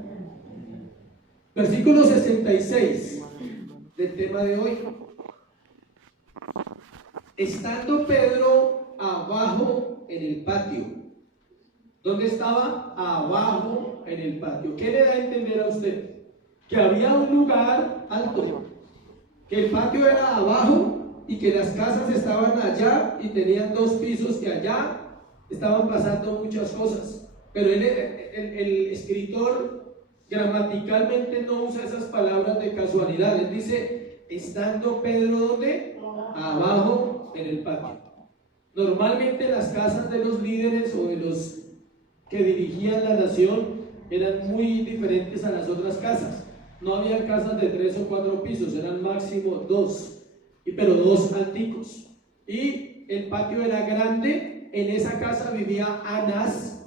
Versículo 66 del tema de hoy. Estando Pedro abajo en el patio. ¿Dónde estaba? Abajo en el patio. ¿Qué le da a entender a usted? Que había un lugar alto, que el patio era abajo y que las casas estaban allá y tenían 2 pisos, que allá estaban pasando muchas cosas. Pero el escritor gramaticalmente no usa esas palabras de casualidad. Él dice, estando Pedro, ¿dónde? Abajo en el patio. Normalmente las casas de los líderes o de los que dirigían la nación eran muy diferentes a las otras casas. No había casas de 3 o 4 pisos, eran máximo 2, pero 2 anticos. Y el patio era grande. En esa casa vivía Anás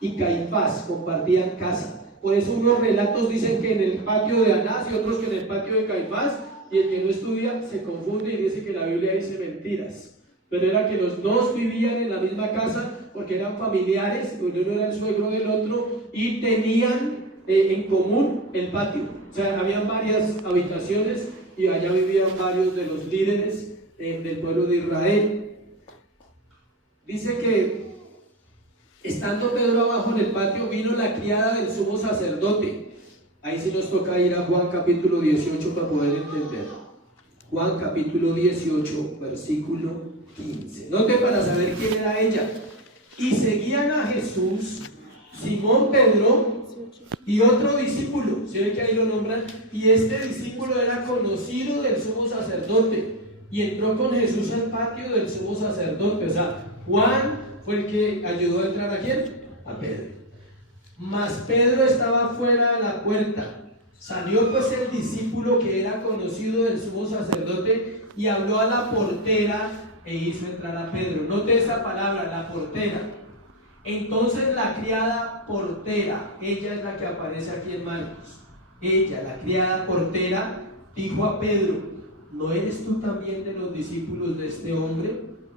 y Caifás, compartían casa. Por eso unos relatos dicen que en el patio de Anás y otros que en el patio de Caifás, y el que no estudia se confunde y dice que la Biblia dice mentiras. Pero era que los 2 vivían en la misma casa porque eran familiares, uno era el suegro del otro y tenían en común el patio. O sea, habían varias habitaciones y allá vivían varios de los líderes del pueblo de Israel. Dice que estando Pedro abajo en el patio, vino la criada del sumo sacerdote. Ahí sí nos toca ir a Juan capítulo 18 para poder entender. Juan capítulo 18, versículo 15. Note para saber quién era ella. Y seguían a Jesús, Simón Pedro y otro discípulo. Se ve que ahí lo nombran. Y este discípulo era conocido del sumo sacerdote. Y entró con Jesús al patio del sumo sacerdote. O sea, Juan fue el que ayudó a entrar a ¿quién? A Pedro. Mas Pedro estaba fuera de la puerta. Salió pues el discípulo que era conocido del sumo sacerdote y habló a la portera e hizo entrar a Pedro. Note esa palabra, la portera. Entonces la criada portera, ella es la que aparece aquí en Marcos. Ella, la criada portera, dijo a Pedro: ¿no eres tú también de los discípulos de este hombre?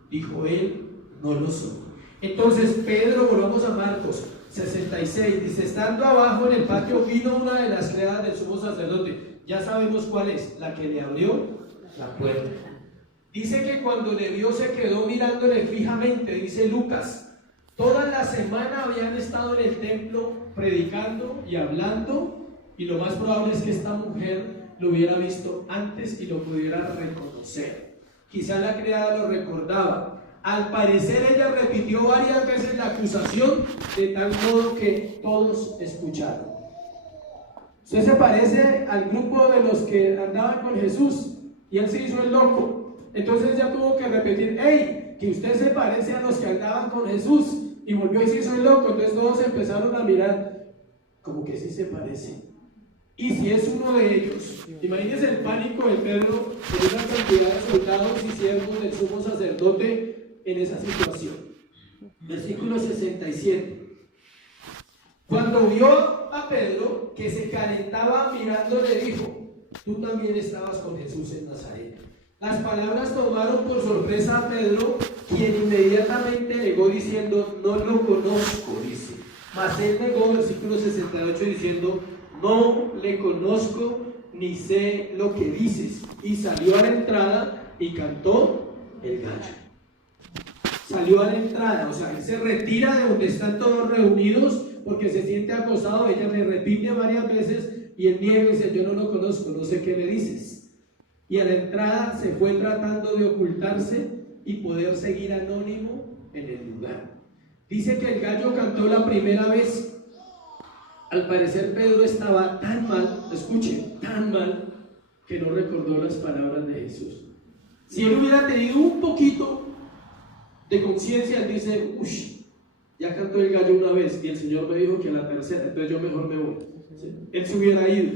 Dijo él: no lo soy. Entonces Pedro, volvamos a Marcos 66, dice: estando abajo en el patio vino una de las criadas del sumo sacerdote. Ya sabemos cuál es, la que le abrió la puerta. Dice que cuando le vio se quedó mirándole fijamente. Dice Lucas: toda la semana habían estado en el templo predicando y hablando, y lo más probable es que esta mujer lo hubiera visto antes y lo pudiera reconocer. Quizá la criada lo recordaba. Al parecer ella repitió varias veces la acusación, de tal modo que todos escucharon. Usted se parece al grupo de los que andaban con Jesús y él se hizo el loco. Entonces ya tuvo que repetir: hey, que usted se parece a los que andaban con Jesús, y volvió y se hizo el loco. Entonces todos empezaron a mirar como que sí se parece. Y si es uno de ellos, imagínense el pánico de Pedro en una cantidad de soldados y siervos del sumo sacerdote en esa situación. Versículo 67. Cuando vio a Pedro que se calentaba mirando, le dijo: tú también estabas con Jesús en Nazaret. Las palabras tomaron por sorpresa a Pedro, quien inmediatamente negó diciendo: no lo conozco, dice. Mas él negó, versículo 68, diciendo: no le conozco ni sé lo que dices. Y salió a la entrada y cantó el gallo. Salió a la entrada, o sea, él se retira de donde están todos reunidos porque se siente acosado. Ella le repite varias veces y él niega y dice: yo no lo conozco, no sé qué me dices. Y a la entrada se fue tratando de ocultarse y poder seguir anónimo en el lugar. Dice que el gallo cantó la primera vez. Al parecer Pedro estaba tan mal, escuchen, tan mal, que no recordó las palabras de Jesús. Si él hubiera tenido un poquito de conciencia, él dice: uy, ya cantó el gallo una vez y el Señor me dijo que a la tercera, entonces yo mejor me voy. ¿Sí? Él se hubiera ido.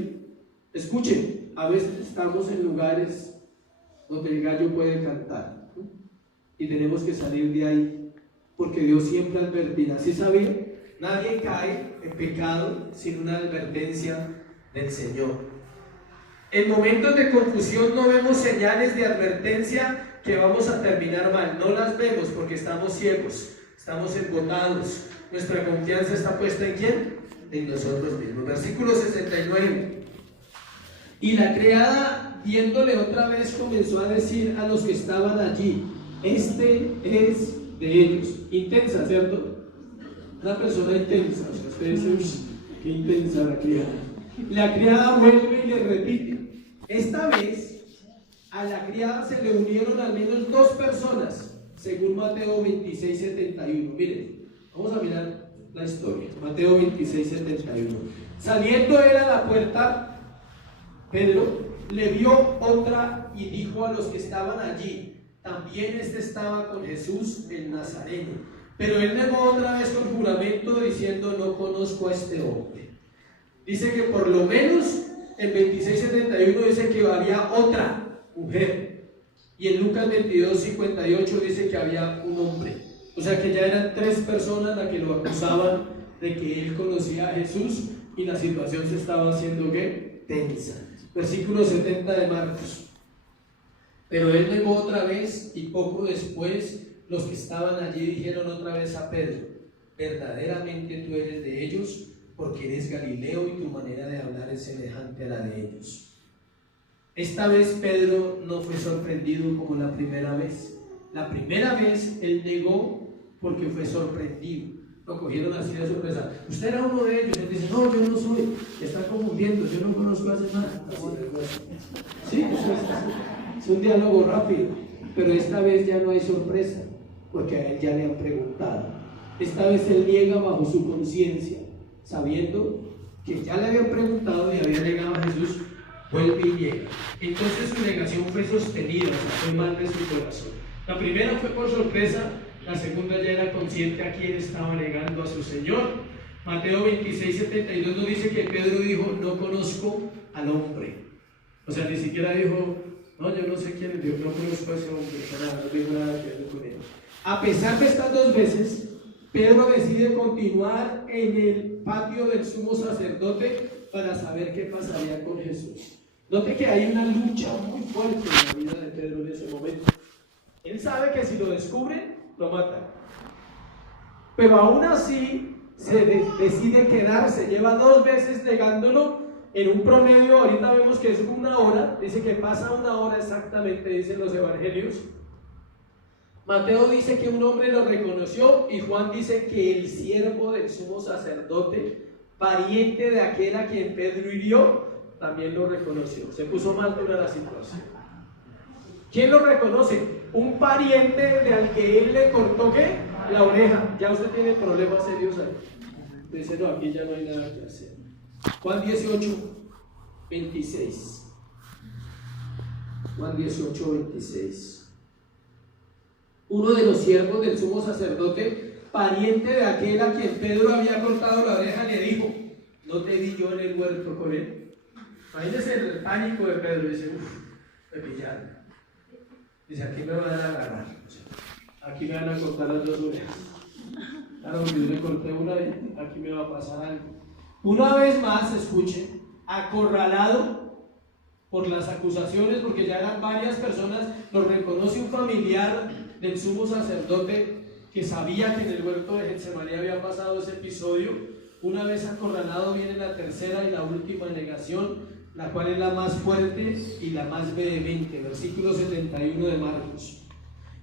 Escuchen, a veces estamos en lugares donde el gallo puede cantar, ¿sí? Y tenemos que salir de ahí, porque Dios siempre advertirá. ¿Sí sabía? Nadie cae en pecado sin una advertencia del Señor. En momentos de confusión no vemos señales de advertencia que vamos a terminar mal. No las vemos porque estamos ciegos, estamos embotados. Nuestra confianza está puesta ¿en quién? En nosotros mismos. Versículo 69. Y la criada, viéndole otra vez, comenzó a decir a los que estaban allí: este es de ellos. Intensa, ¿cierto? Una persona intensa. O sea, usted dice: uy, qué intensa la criada. La criada vuelve y le repite: esta vez A la criada se le unieron al menos 2 personas, según Mateo 26, 71. Miren, vamos a mirar la historia. Mateo 26, 71. Saliendo él a la puerta, Pedro le vio otra y dijo a los que estaban allí: también estaba con Jesús el Nazareno. Pero él negó otra vez con juramento, diciendo: no conozco a este hombre. Dice que por lo menos en 26:71 dice que había otra mujer, y en Lucas 22:58 dice que había un hombre. O sea que ya eran 3 personas las que lo acusaban de que él conocía a Jesús, y la situación se estaba haciendo ¿qué? Tensa. Versículo 70 de Marcos. Pero él negó otra vez, y poco después los que estaban allí dijeron otra vez a Pedro: verdaderamente tú eres de ellos, porque eres Galileo y tu manera de hablar es semejante a la de ellos. Esta vez Pedro no fue sorprendido como la primera vez. La primera vez él negó porque fue sorprendido. Lo cogieron así de sorpresa. Usted era uno de ellos. Él dice: no, yo no soy. Están confundiendo. Yo no conozco a ese nada. Sí, es un diálogo rápido. Pero esta vez ya no hay sorpresa, porque a él ya le han preguntado. Esta vez él niega bajo su conciencia, sabiendo que ya le habían preguntado y había negado a Jesús. Vuelve y niega. Entonces su negación fue sostenida, o sea, fue mal de su corazón. La primera fue por sorpresa, la segunda ya era consciente a quién estaba negando a su Señor. Mateo 26:72 nos dice que Pedro dijo: no conozco al hombre. O sea, ni siquiera dijo: no, yo no sé quién es Dios, no conozco a ese hombre, nada, no tengo nada que ver con él. A pesar de estas 2 veces, Pedro decide continuar en el patio del sumo sacerdote para saber qué pasaría con Jesús. Note que hay una lucha muy fuerte en la vida de Pedro en ese momento. Él sabe que si lo descubren, lo matan. Pero aún así decide quedarse. Lleva 2 veces negándolo. En un promedio, ahorita vemos que es 1 hora. Dice que pasa 1 hora exactamente, dicen los evangelios. Mateo dice que un hombre lo reconoció, y Juan dice que el siervo del sumo sacerdote, pariente de aquel a quien Pedro hirió, también lo reconoció. Se puso mal dura la situación. ¿Quién lo reconoce? Un pariente de al que él le cortó ¿qué? La oreja. Ya usted tiene problemas serios ahí. Dice: no, aquí ya no hay nada que hacer. Juan 18:26. Juan 18:26. Uno de los siervos del sumo sacerdote, pariente de aquel a quien Pedro había cortado la oreja, le dijo: ¿no te vi yo en el huerto con él? Imagínese el pánico de Pedro. Dice: me pillaron. Dice: aquí me van a agarrar. O sea, aquí me van a cortar las 2 orejas. Claro, porque yo le corté una y aquí me va a pasar algo. Una vez más, escuchen, acorralado por las acusaciones, porque ya eran varias personas, lo reconoce un familiar del sumo sacerdote que sabía que en el huerto de Getsemaní había pasado ese episodio. Una vez acorralado viene la tercera y la última negación, la cual es la más fuerte y la más vehemente. Versículo 71 de Marcos.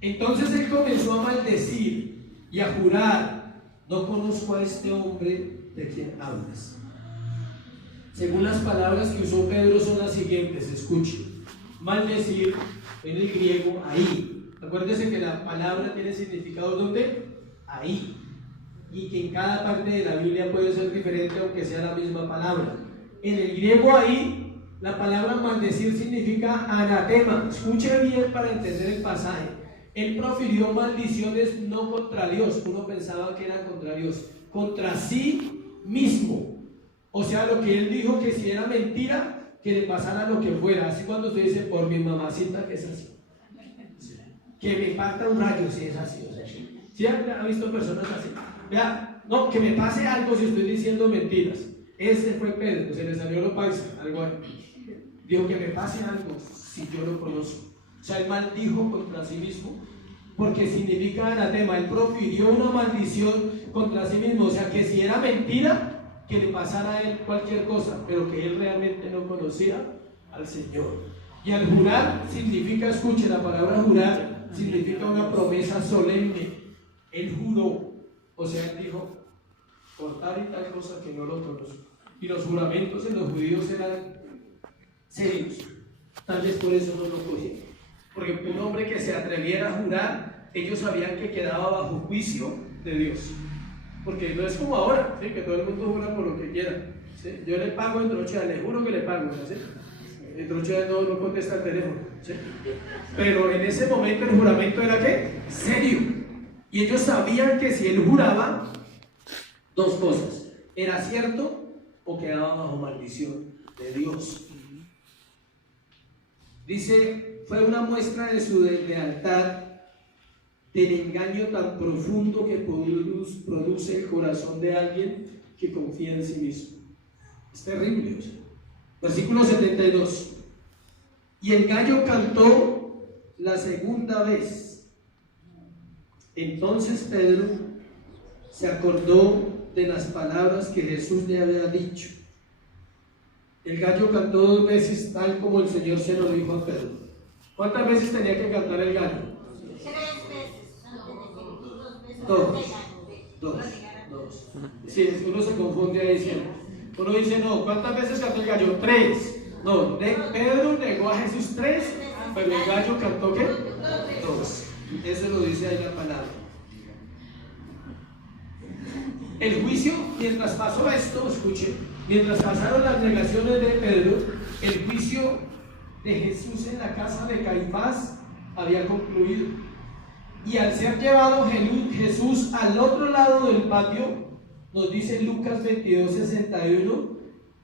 Entonces él comenzó a maldecir y a jurar: no conozco a este hombre de quien hablas. Según las palabras que usó Pedro son las siguientes, escuchen. Maldecir en el griego ahí. Acuérdense que la palabra tiene significado ¿dónde? Ahí. Y que en cada parte de la Biblia puede ser diferente aunque sea la misma palabra. En el griego ahí, la palabra maldecir significa anatema. Escuche bien para entender el pasaje. Él profirió maldiciones no contra Dios. Uno pensaba que era contra Dios, contra sí mismo. O sea, lo que él dijo, que si era mentira, que le pasara lo que fuera. Así cuando usted dice: por mi mamacita, que es así, que me parta un rayo, si es así. O sea, ¿sí ha visto personas así? Vea, no, que me pase algo si estoy diciendo mentiras. Ese fue Pedro, se le salió lo paisa, algo ahí. Dijo: que me pase algo si yo lo conozco. O sea, el maldijo contra sí mismo, porque significa anatema. Él profirió una maldición contra sí mismo. O sea, que si era mentira, que le pasara a él cualquier cosa, pero que él realmente no conocía al Señor. Y al jurar significa, escuche, la palabra jurar significa una promesa solemne. Él juró, o sea, él dijo: por tal y tal cosa que no lo conozco. Y los juramentos en los judíos eran serios. Tal vez por eso no lo cogieron. Porque un hombre que se atreviera a jurar, ellos sabían que quedaba bajo juicio de Dios. Porque no es como ahora, ¿sí? Que todo el mundo jura por lo que quiera. ¿Sí? Yo le pago en trocha, le juro que le pago. ¿Sí? En trocha no contesta el teléfono. ¿Sí? Pero en ese momento el juramento era ¿qué? Serio. Y ellos sabían que si él juraba, dos cosas: era cierto o quedaba bajo maldición de Dios. Dice, fue una muestra de su lealtad, del engaño tan profundo que produce el corazón de alguien que confía en sí mismo. Es terrible. Versículo 72. Y el gallo cantó la segunda vez. Entonces Pedro se acordó de las palabras que Jesús le había dicho. El gallo cantó 2 veces, tal como el Señor se lo dijo a Pedro. ¿Cuántas veces tenía que cantar el gallo? 3 veces. 2. Sí, uno se confunde ahí siempre. Uno dice, no, ¿cuántas veces cantó el gallo? 3. No, Pedro negó a Jesús 3, pero el gallo cantó ¿qué? 2. Eso lo dice ahí la palabra. El juicio, mientras pasó esto, escuchen, mientras pasaron las negaciones de Pedro, el juicio de Jesús en la casa de Caifás había concluido. Y al ser llevado Jesús al otro lado del patio, nos dice Lucas 22:61,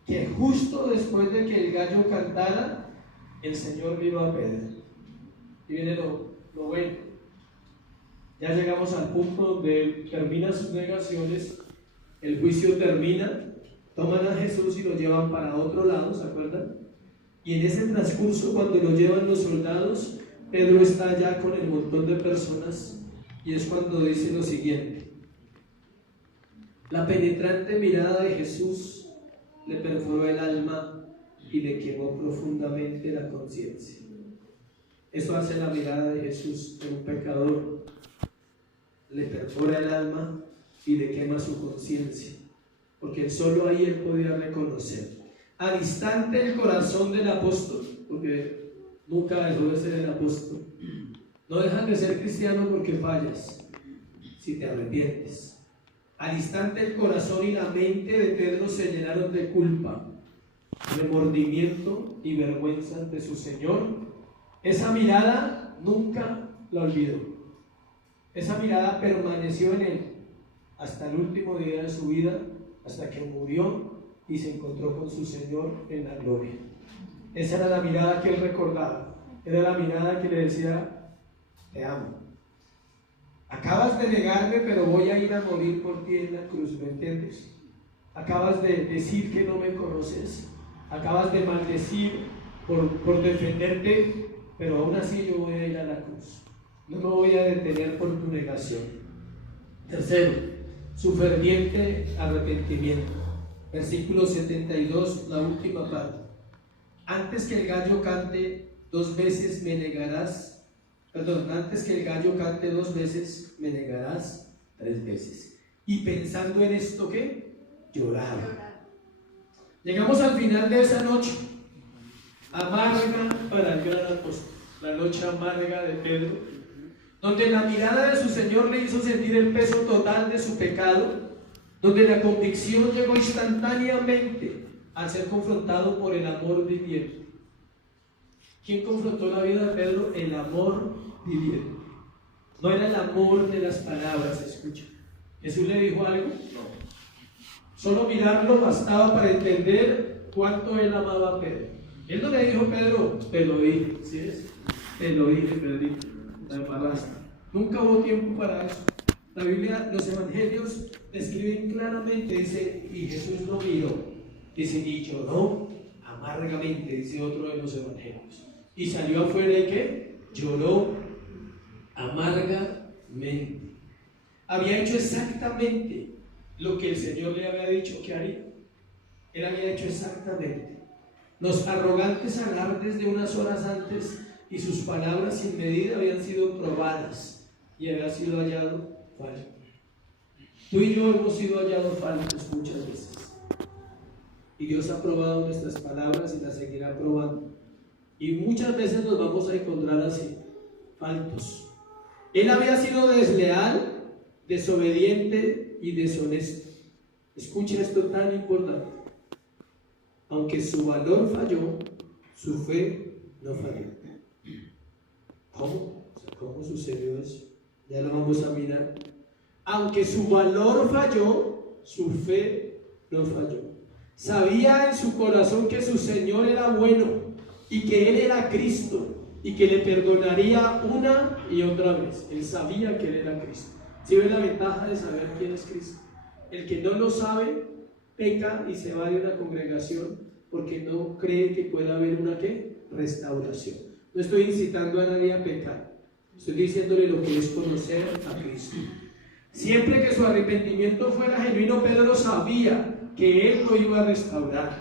que justo después de que el gallo cantara, el Señor vino a Pedro. Y viene lo bueno. Ya llegamos al punto donde terminan sus negaciones, el juicio termina, toman a Jesús y lo llevan para otro lado, ¿se acuerdan? Y en ese transcurso, cuando lo llevan los soldados, Pedro está allá con el montón de personas y es cuando dice lo siguiente: la penetrante mirada de Jesús le perforó el alma y le quemó profundamente la conciencia. Eso hace la mirada de Jesús en un pecador. Le perfora el alma y le quema su conciencia, porque solo ahí él podía reconocer. Al instante el corazón del apóstol, porque nunca dejó de ser el apóstol, no dejas de ser cristiano porque fallas, si te arrepientes. Al instante el corazón y la mente de Pedro se llenaron de culpa, remordimiento y vergüenza ante su Señor. Esa mirada nunca la olvidó. Esa mirada permaneció en él hasta el último día de su vida, hasta que murió y se encontró con su Señor en la gloria. Esa era la mirada que él recordaba. Era la mirada que le decía: te amo. Acabas de negarme, pero voy a ir a morir por ti en la cruz, ¿me entiendes? Acabas de decir que no me conoces. Acabas de maldecir por defenderte, pero aún así yo voy a ir a la cruz. No me voy a detener por tu negación. Tercero, su ferviente arrepentimiento. Versículo 72, la última parte. Antes que el gallo cante 2 veces me negarás. Antes que el gallo cante 2 veces me negarás 3 veces. Y pensando en esto, ¿qué? Lloraba. Llegamos al final de esa noche amarga para el gran apóstol, la noche amarga de Pedro, donde la mirada de su Señor le hizo sentir el peso total de su pecado, donde la convicción llegó instantáneamente al ser confrontado por el amor viviente. ¿Quién confrontó la vida de Pedro? El amor viviente. No era el amor de las palabras, escucha. ¿Jesús le dijo algo? No. Solo mirarlo bastaba para entender cuánto él amaba a Pedro. Él no le dijo: Pedro, te lo dije, ¿sí es? Te lo dije, Pedrito, te embarraste. Nunca hubo tiempo para eso. La Biblia, los evangelios describen claramente, dice, y Jesús lo miró, dice, y lloró amargamente, dice otro de los evangelios. Y salió afuera y ¿qué? Lloró amargamente. Había hecho exactamente lo que el Señor le había dicho que haría. Él había hecho exactamente. Los arrogantes alardes de unas horas antes y sus palabras sin medida habían sido probadas y había sido hallado falso. Tú y yo hemos sido hallados falsos muchas veces. Y Dios ha probado nuestras palabras y las seguirá probando. Y muchas veces nos vamos a encontrar así, faltos. Él había sido desleal, desobediente y deshonesto. Escucha esto tan importante. Aunque su valor falló, su fe no falló. ¿Cómo? ¿Cómo sucedió eso? Ya lo vamos a mirar. Aunque su valor falló, su fe no falló. Sabía en su corazón que su Señor era bueno y que Él era Cristo y que le perdonaría una y otra vez. Él sabía que Él era Cristo. ¿Sí ve la ventaja de saber quién es Cristo? El que no lo sabe, peca y se va de una congregación porque no cree que pueda haber una ¿qué? Restauración. No estoy incitando a nadie a pecar. Estoy diciéndole lo que es conocer a Cristo. Siempre que su arrepentimiento fuera genuino, Pedro sabía que Él lo iba a restaurar.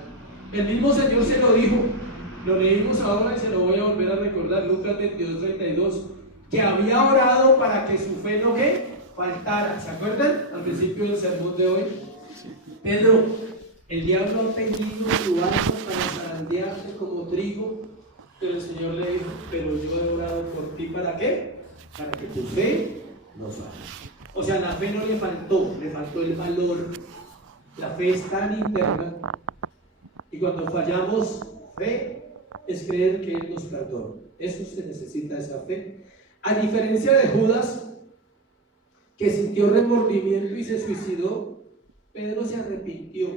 El mismo Señor se lo dijo. Lo leímos ahora y se lo voy a volver a recordar. Lucas 22:32, que había orado para que su fe no ¿qué? Faltara. ¿Se acuerdan? Al principio del sermón de hoy. Pedro, el diablo ha tendido su arco para zarandearte como trigo, pero el Señor le dijo, pero yo he orado por ti, ¿para qué? Para que tu fe no falle. O sea, la fe no le faltó el valor. La fe es tan interna y cuando fallamos, fe es creer que Él nos perdona. Eso se necesita, esa fe. A diferencia de Judas, que sintió remordimiento y se suicidó, Pedro se arrepintió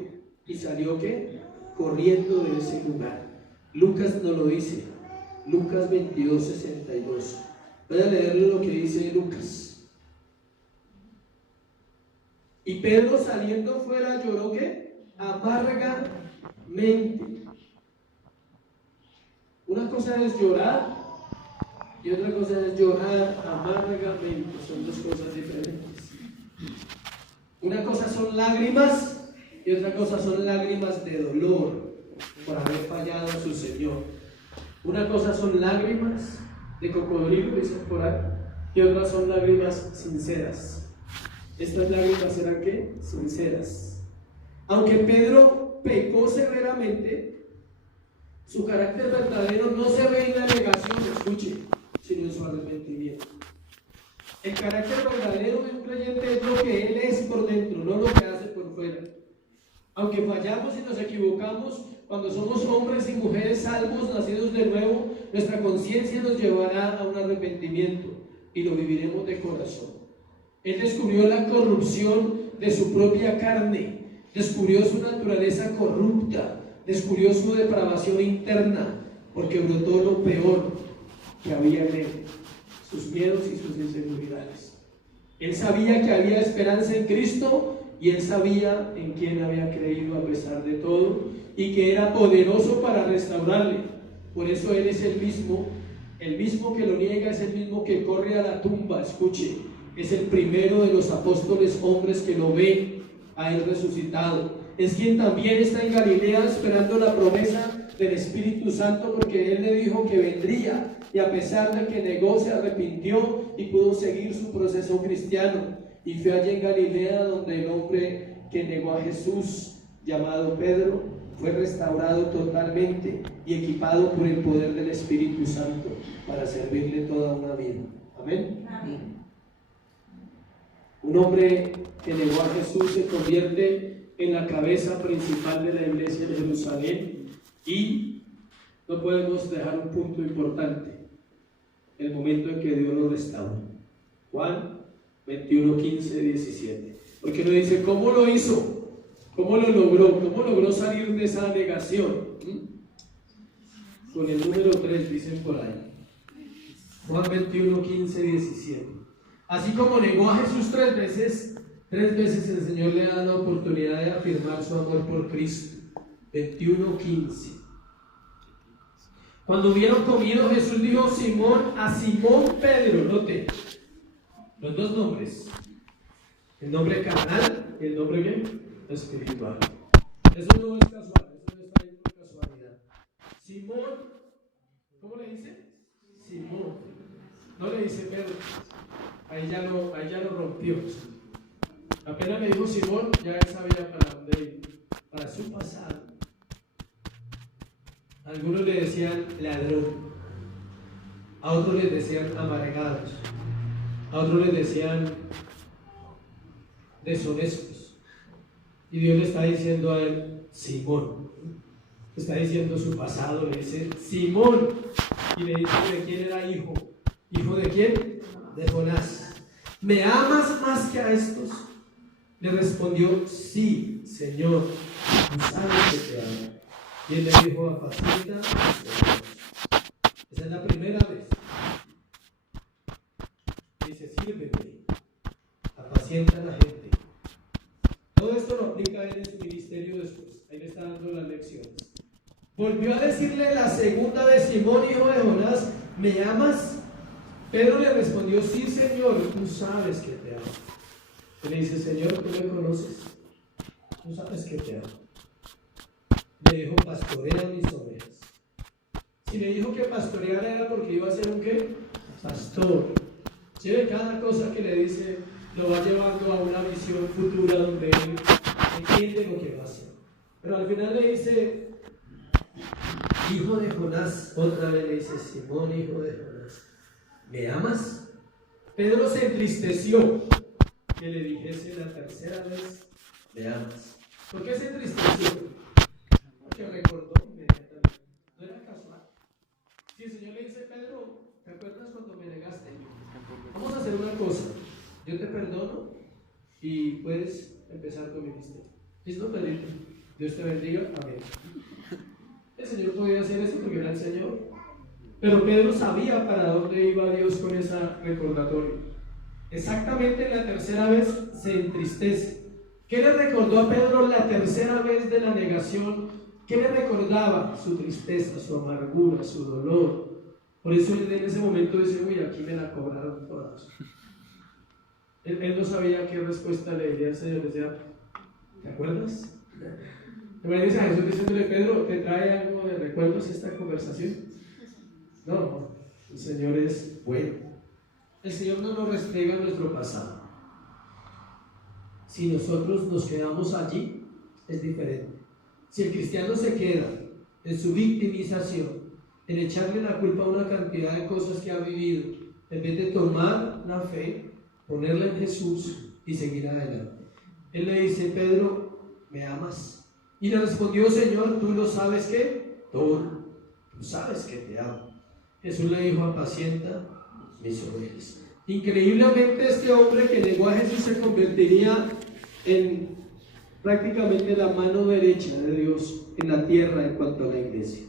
y salió ¿qué? Corriendo de ese lugar. Lucas nos lo dice, Lucas 22:62. Voy a leerle lo que dice Lucas. Y Pedro saliendo fuera lloró ¿qué? Amargamente. Una cosa es llorar y otra cosa es llorar amargamente. Son dos cosas diferentes. Una cosa son lágrimas y otra cosa son lágrimas de dolor por haber fallado a su Señor. Una cosa son lágrimas de cocodrilo, dicen por ahí, y otras son lágrimas sinceras. Estas lágrimas eran ¿qué? Sinceras. Aunque Pedro pecó severamente, su carácter verdadero no se ve en la negación, escuche, sino en su arrepentimiento. El carácter verdadero de un creyente es lo que él es por dentro, no lo que hace por fuera. Aunque fallamos y nos equivocamos, cuando somos hombres y mujeres salvos, nacidos de nuevo, nuestra conciencia nos llevará a un arrepentimiento y lo viviremos de corazón. Él descubrió la corrupción de su propia carne, descubrió su naturaleza corrupta, descubrió su depravación interna, porque brotó lo peor que había en él, sus miedos y sus inseguridades. Él sabía que había esperanza en Cristo y él sabía en quién había creído a pesar de todo y que era poderoso para restaurarle. Por eso él es el mismo que lo niega es el mismo que corre a la tumba, escuche. Es el primero de los apóstoles hombres que lo ve a él resucitado. Es quien también está en Galilea esperando la promesa del Espíritu Santo, porque él le dijo que vendría y a pesar de que negó, se arrepintió y pudo seguir su proceso cristiano. Y fue allí en Galilea donde el hombre que negó a Jesús, llamado Pedro, fue restaurado totalmente y equipado por el poder del Espíritu Santo para servirle toda una vida. Amén. Amén. Un hombre que negó a Jesús se convierte en la cabeza principal de la iglesia de Jerusalén y no podemos dejar un punto importante: el momento en que Dios lo restaura. Juan 21, 15, 17. Porque nos dice, ¿cómo lo hizo? ¿Cómo lo logró? ¿Cómo logró salir de esa negación? Con el número 3 dicen por ahí. Juan 21, 15, 17. Así como negó a Jesús 3 veces el Señor le da la oportunidad de afirmar su amor por Cristo. 21, 15. Cuando hubieron comido, Jesús dijo a Simón Pedro, note, los dos nombres, el nombre carnal y el nombre ¿qué? Espiritual. Eso no es casual, eso no está ahí por casualidad. Simón, ¿cómo le dice? Simón. No le dice Pedro. Ahí ya lo rompió. Apenas me dijo Simón, ya él sabía para dónde ir, para su pasado. Algunos le decían ladrón, a otros les decían amargados, a otros les decían deshonestos. Y Dios le está diciendo a él, Simón. Le está diciendo su pasado, le dice, Simón. Y le dice de quién era hijo. ¿Hijo de quién? De Jonás. ¿Me amas más que a estos? Le respondió, sí, Señor, tú sabes que te amo. Y él le dijo, apacienta mis ovejas. Esa es la primera vez. Dice, sírveme, apacienta a la gente. Todo esto lo aplica él en su ministerio después. Ahí le está dando las lecciones. Volvió a decirle la segunda vez, Simón, hijo de Jonás, ¿me amas? Pedro le respondió, sí, Señor, tú sabes que te amo. Él le dice, Señor, tú me conoces, tú sabes que te amo. Le dijo, pastorea mis ovejas. Si le dijo que pastoreara era porque iba a ser un ¿qué? Pastor. Si ve, cada cosa que le dice lo va llevando a una visión futura donde él entiende lo que va a hacer. Pero al final le dice, hijo de Jonás, otra vez le dice, Simón, hijo de Jonás, ¿me amas? Pedro se entristeció que le dijese la tercera vez, ¿me amas? ¿Por qué se entristeció? Porque recordó inmediatamente. No era casual. Si el Señor le dice, Pedro, ¿te acuerdas cuando me negaste? Vamos a hacer una cosa. Yo te perdono y puedes empezar tu ministerio. ¿Listo, Pedrito? Dios te bendiga. Amén. El Señor podía hacer eso porque era el Señor. Pero Pedro sabía para dónde iba Dios con esa recordatorio. Exactamente en la tercera vez se entristece. ¿Qué le recordó a Pedro la tercera vez de la negación? ¿Qué le recordaba? Su tristeza, su amargura, su dolor. Por eso él en ese momento dice, uy, aquí me la cobraron todas. Él no sabía qué respuesta le diría al Señor. Le decía, ¿te acuerdas? ¿Te imaginas a Jesús diciéndole, Pedro, ¿te trae algo de recuerdos esta conversación? No, el Señor es bueno. El Señor no nos restrega nuestro pasado. Si nosotros nos quedamos allí, es diferente. Si el cristiano se queda en su victimización, en echarle la culpa a una cantidad de cosas que ha vivido, en vez de tomar la fe, ponerla en Jesús y seguir adelante. Él le dice, Pedro, ¿me amas? Y le respondió, Señor, tú lo sabes que todo, tú sabes que te amo. Jesús le dijo, apacienta mis ovejas. Increíblemente este hombre que negó a Jesús se convertiría en prácticamente la mano derecha de Dios en la tierra en cuanto a la iglesia.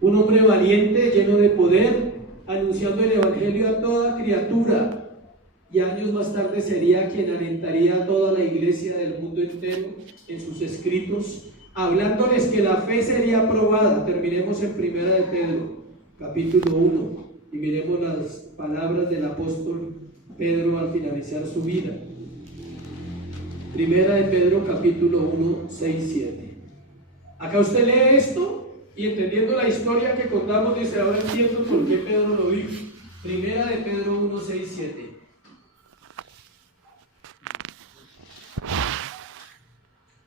Un hombre valiente, lleno de poder, anunciando el evangelio a toda criatura, y años más tarde sería quien alentaría a toda la iglesia del mundo entero en sus escritos, hablándoles que la fe sería aprobada. Terminemos en Primera de Pedro, capítulo 1, y miremos las palabras del apóstol Pedro al finalizar su vida. Primera de Pedro, capítulo 1, 6, 7. Acá usted lee esto y entendiendo la historia que contamos dice, ahora entiendo por qué Pedro lo dijo. Primera de Pedro 1, 6, 7.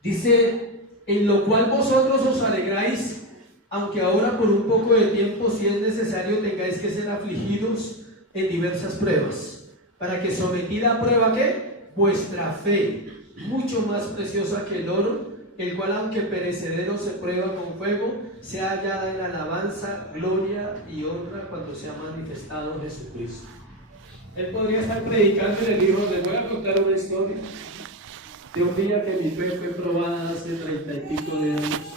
Dice, en lo cual vosotros os alegráis, aunque ahora por un poco de tiempo, si es necesario, tengáis que ser afligidos en diversas pruebas, para que sometida a prueba, ¿qué? Vuestra fe, mucho más preciosa que el oro, el cual aunque perecedero se prueba con fuego, sea hallada en alabanza, gloria y honra cuando sea manifestado Jesucristo. Él podría estar predicando y le dijo, les voy a contar una historia de un día que mi fe fue probada hace 30 y pico de años,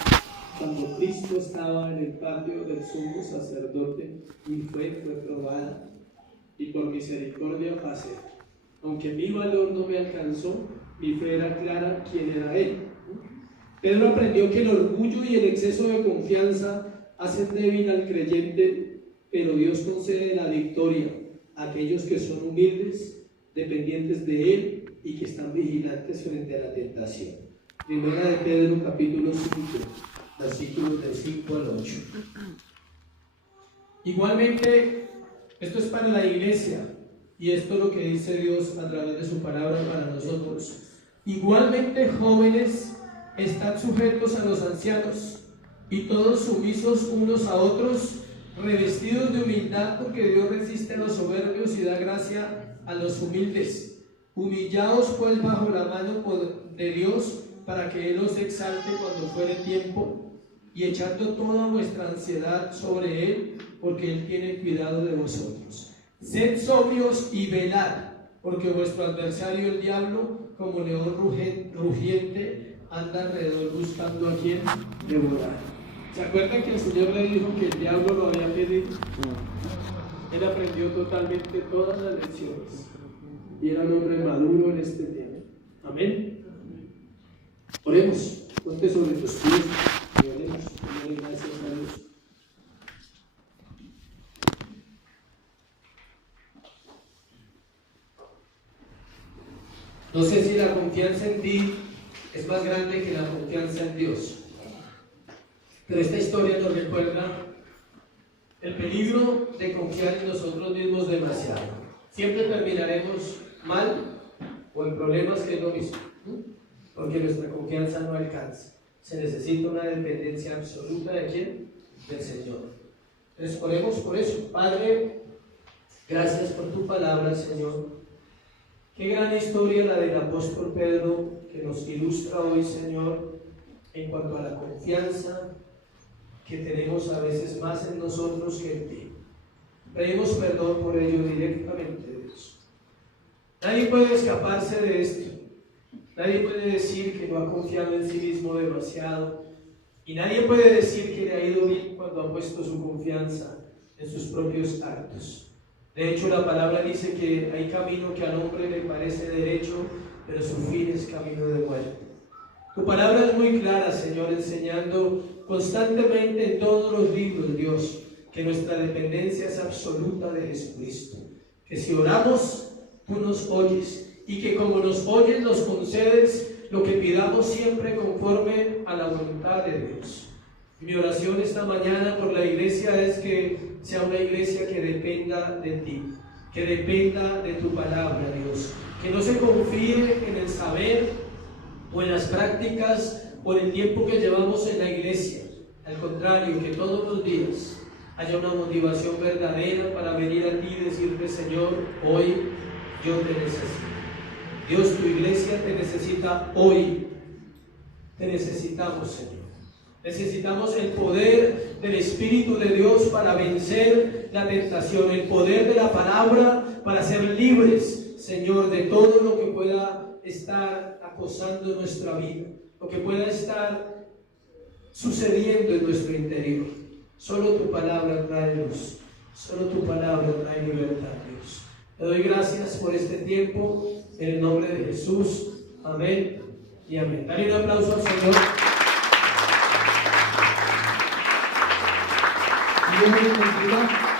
cuando Cristo estaba en el patio del sumo sacerdote. Mi fe fue probada y por misericordia pasé. Aunque mi valor no me alcanzó, mi fe era clara quién era Él. Pedro aprendió que el orgullo y el exceso de confianza hacen débil al creyente, pero Dios concede la victoria a aquellos que son humildes, dependientes de Él y que están vigilantes frente a la tentación. Primera de Pedro, capítulo 5, versículos del 5 al 8. Igualmente, esto es para la iglesia, y esto es lo que dice Dios a través de su palabra para nosotros. Igualmente, jóvenes, estad sujetos a los ancianos, y todos sumisos unos a otros, revestidos de humildad, porque Dios resiste a los soberbios y da gracia a los humildes. Humillaos pues bajo la mano de Dios, para que Él os exalte cuando fuere tiempo, y echando toda vuestra ansiedad sobre Él, porque Él tiene cuidado de vosotros. Sed sobrios y velad, porque vuestro adversario el diablo, como león rugiente, anda alrededor buscando a quien devorar. ¿Se acuerdan que el Señor le dijo que el diablo lo había pedido? Él aprendió totalmente todas las lecciones y era un hombre maduro en este tiempo. Amén. Oremos. Ponte sobre tus pies y oremos. Señor, gracias a Dios. No sé si la confianza en ti es más grande que la confianza en Dios. Pero esta historia nos recuerda el peligro de confiar en nosotros mismos demasiado. Siempre terminaremos mal o en problemas que es lo mismo, porque nuestra confianza no alcanza. Se necesita una dependencia absoluta ¿de quién? Del Señor. Entonces oremos por eso. Padre, gracias por tu palabra, Señor. Qué gran historia la del apóstol Pedro que nos ilustra hoy, Señor, en cuanto a la confianza que tenemos a veces más en nosotros que en ti. Pedimos perdón por ello directamente, Dios. Nadie puede escaparse de esto. Nadie puede decir que no ha confiado en sí mismo demasiado. Y nadie puede decir que le ha ido bien cuando ha puesto su confianza en sus propios actos. De hecho, la palabra dice que hay camino que al hombre le parece derecho, pero su fin es camino de muerte. Tu palabra es muy clara, Señor, enseñando constantemente en todos los libros, Dios, que nuestra dependencia es absoluta de Jesucristo. Que si oramos, tú nos oyes, y que como nos oyes, nos concedes lo que pidamos siempre conforme a la voluntad de Dios. Mi oración esta mañana por la iglesia es que sea una iglesia que dependa de ti, que dependa de tu palabra, Dios, que no se confíe en el saber o en las prácticas o en el tiempo que llevamos en la iglesia. Al contrario, que todos los días haya una motivación verdadera para venir a ti y decirte: Señor, hoy yo te necesito. Dios, tu iglesia te necesita hoy. Te necesitamos, Señor. Necesitamos el poder del Espíritu de Dios para vencer la tentación, el poder de la palabra para ser libres, Señor, de todo lo que pueda estar acosando nuestra vida, lo que pueda estar sucediendo en nuestro interior. Solo tu palabra trae luz, solo tu palabra trae libertad, Dios. Te doy gracias por este tiempo, en el nombre de Jesús. Amén y amén. Dale un aplauso al Señor. Dios bendiga.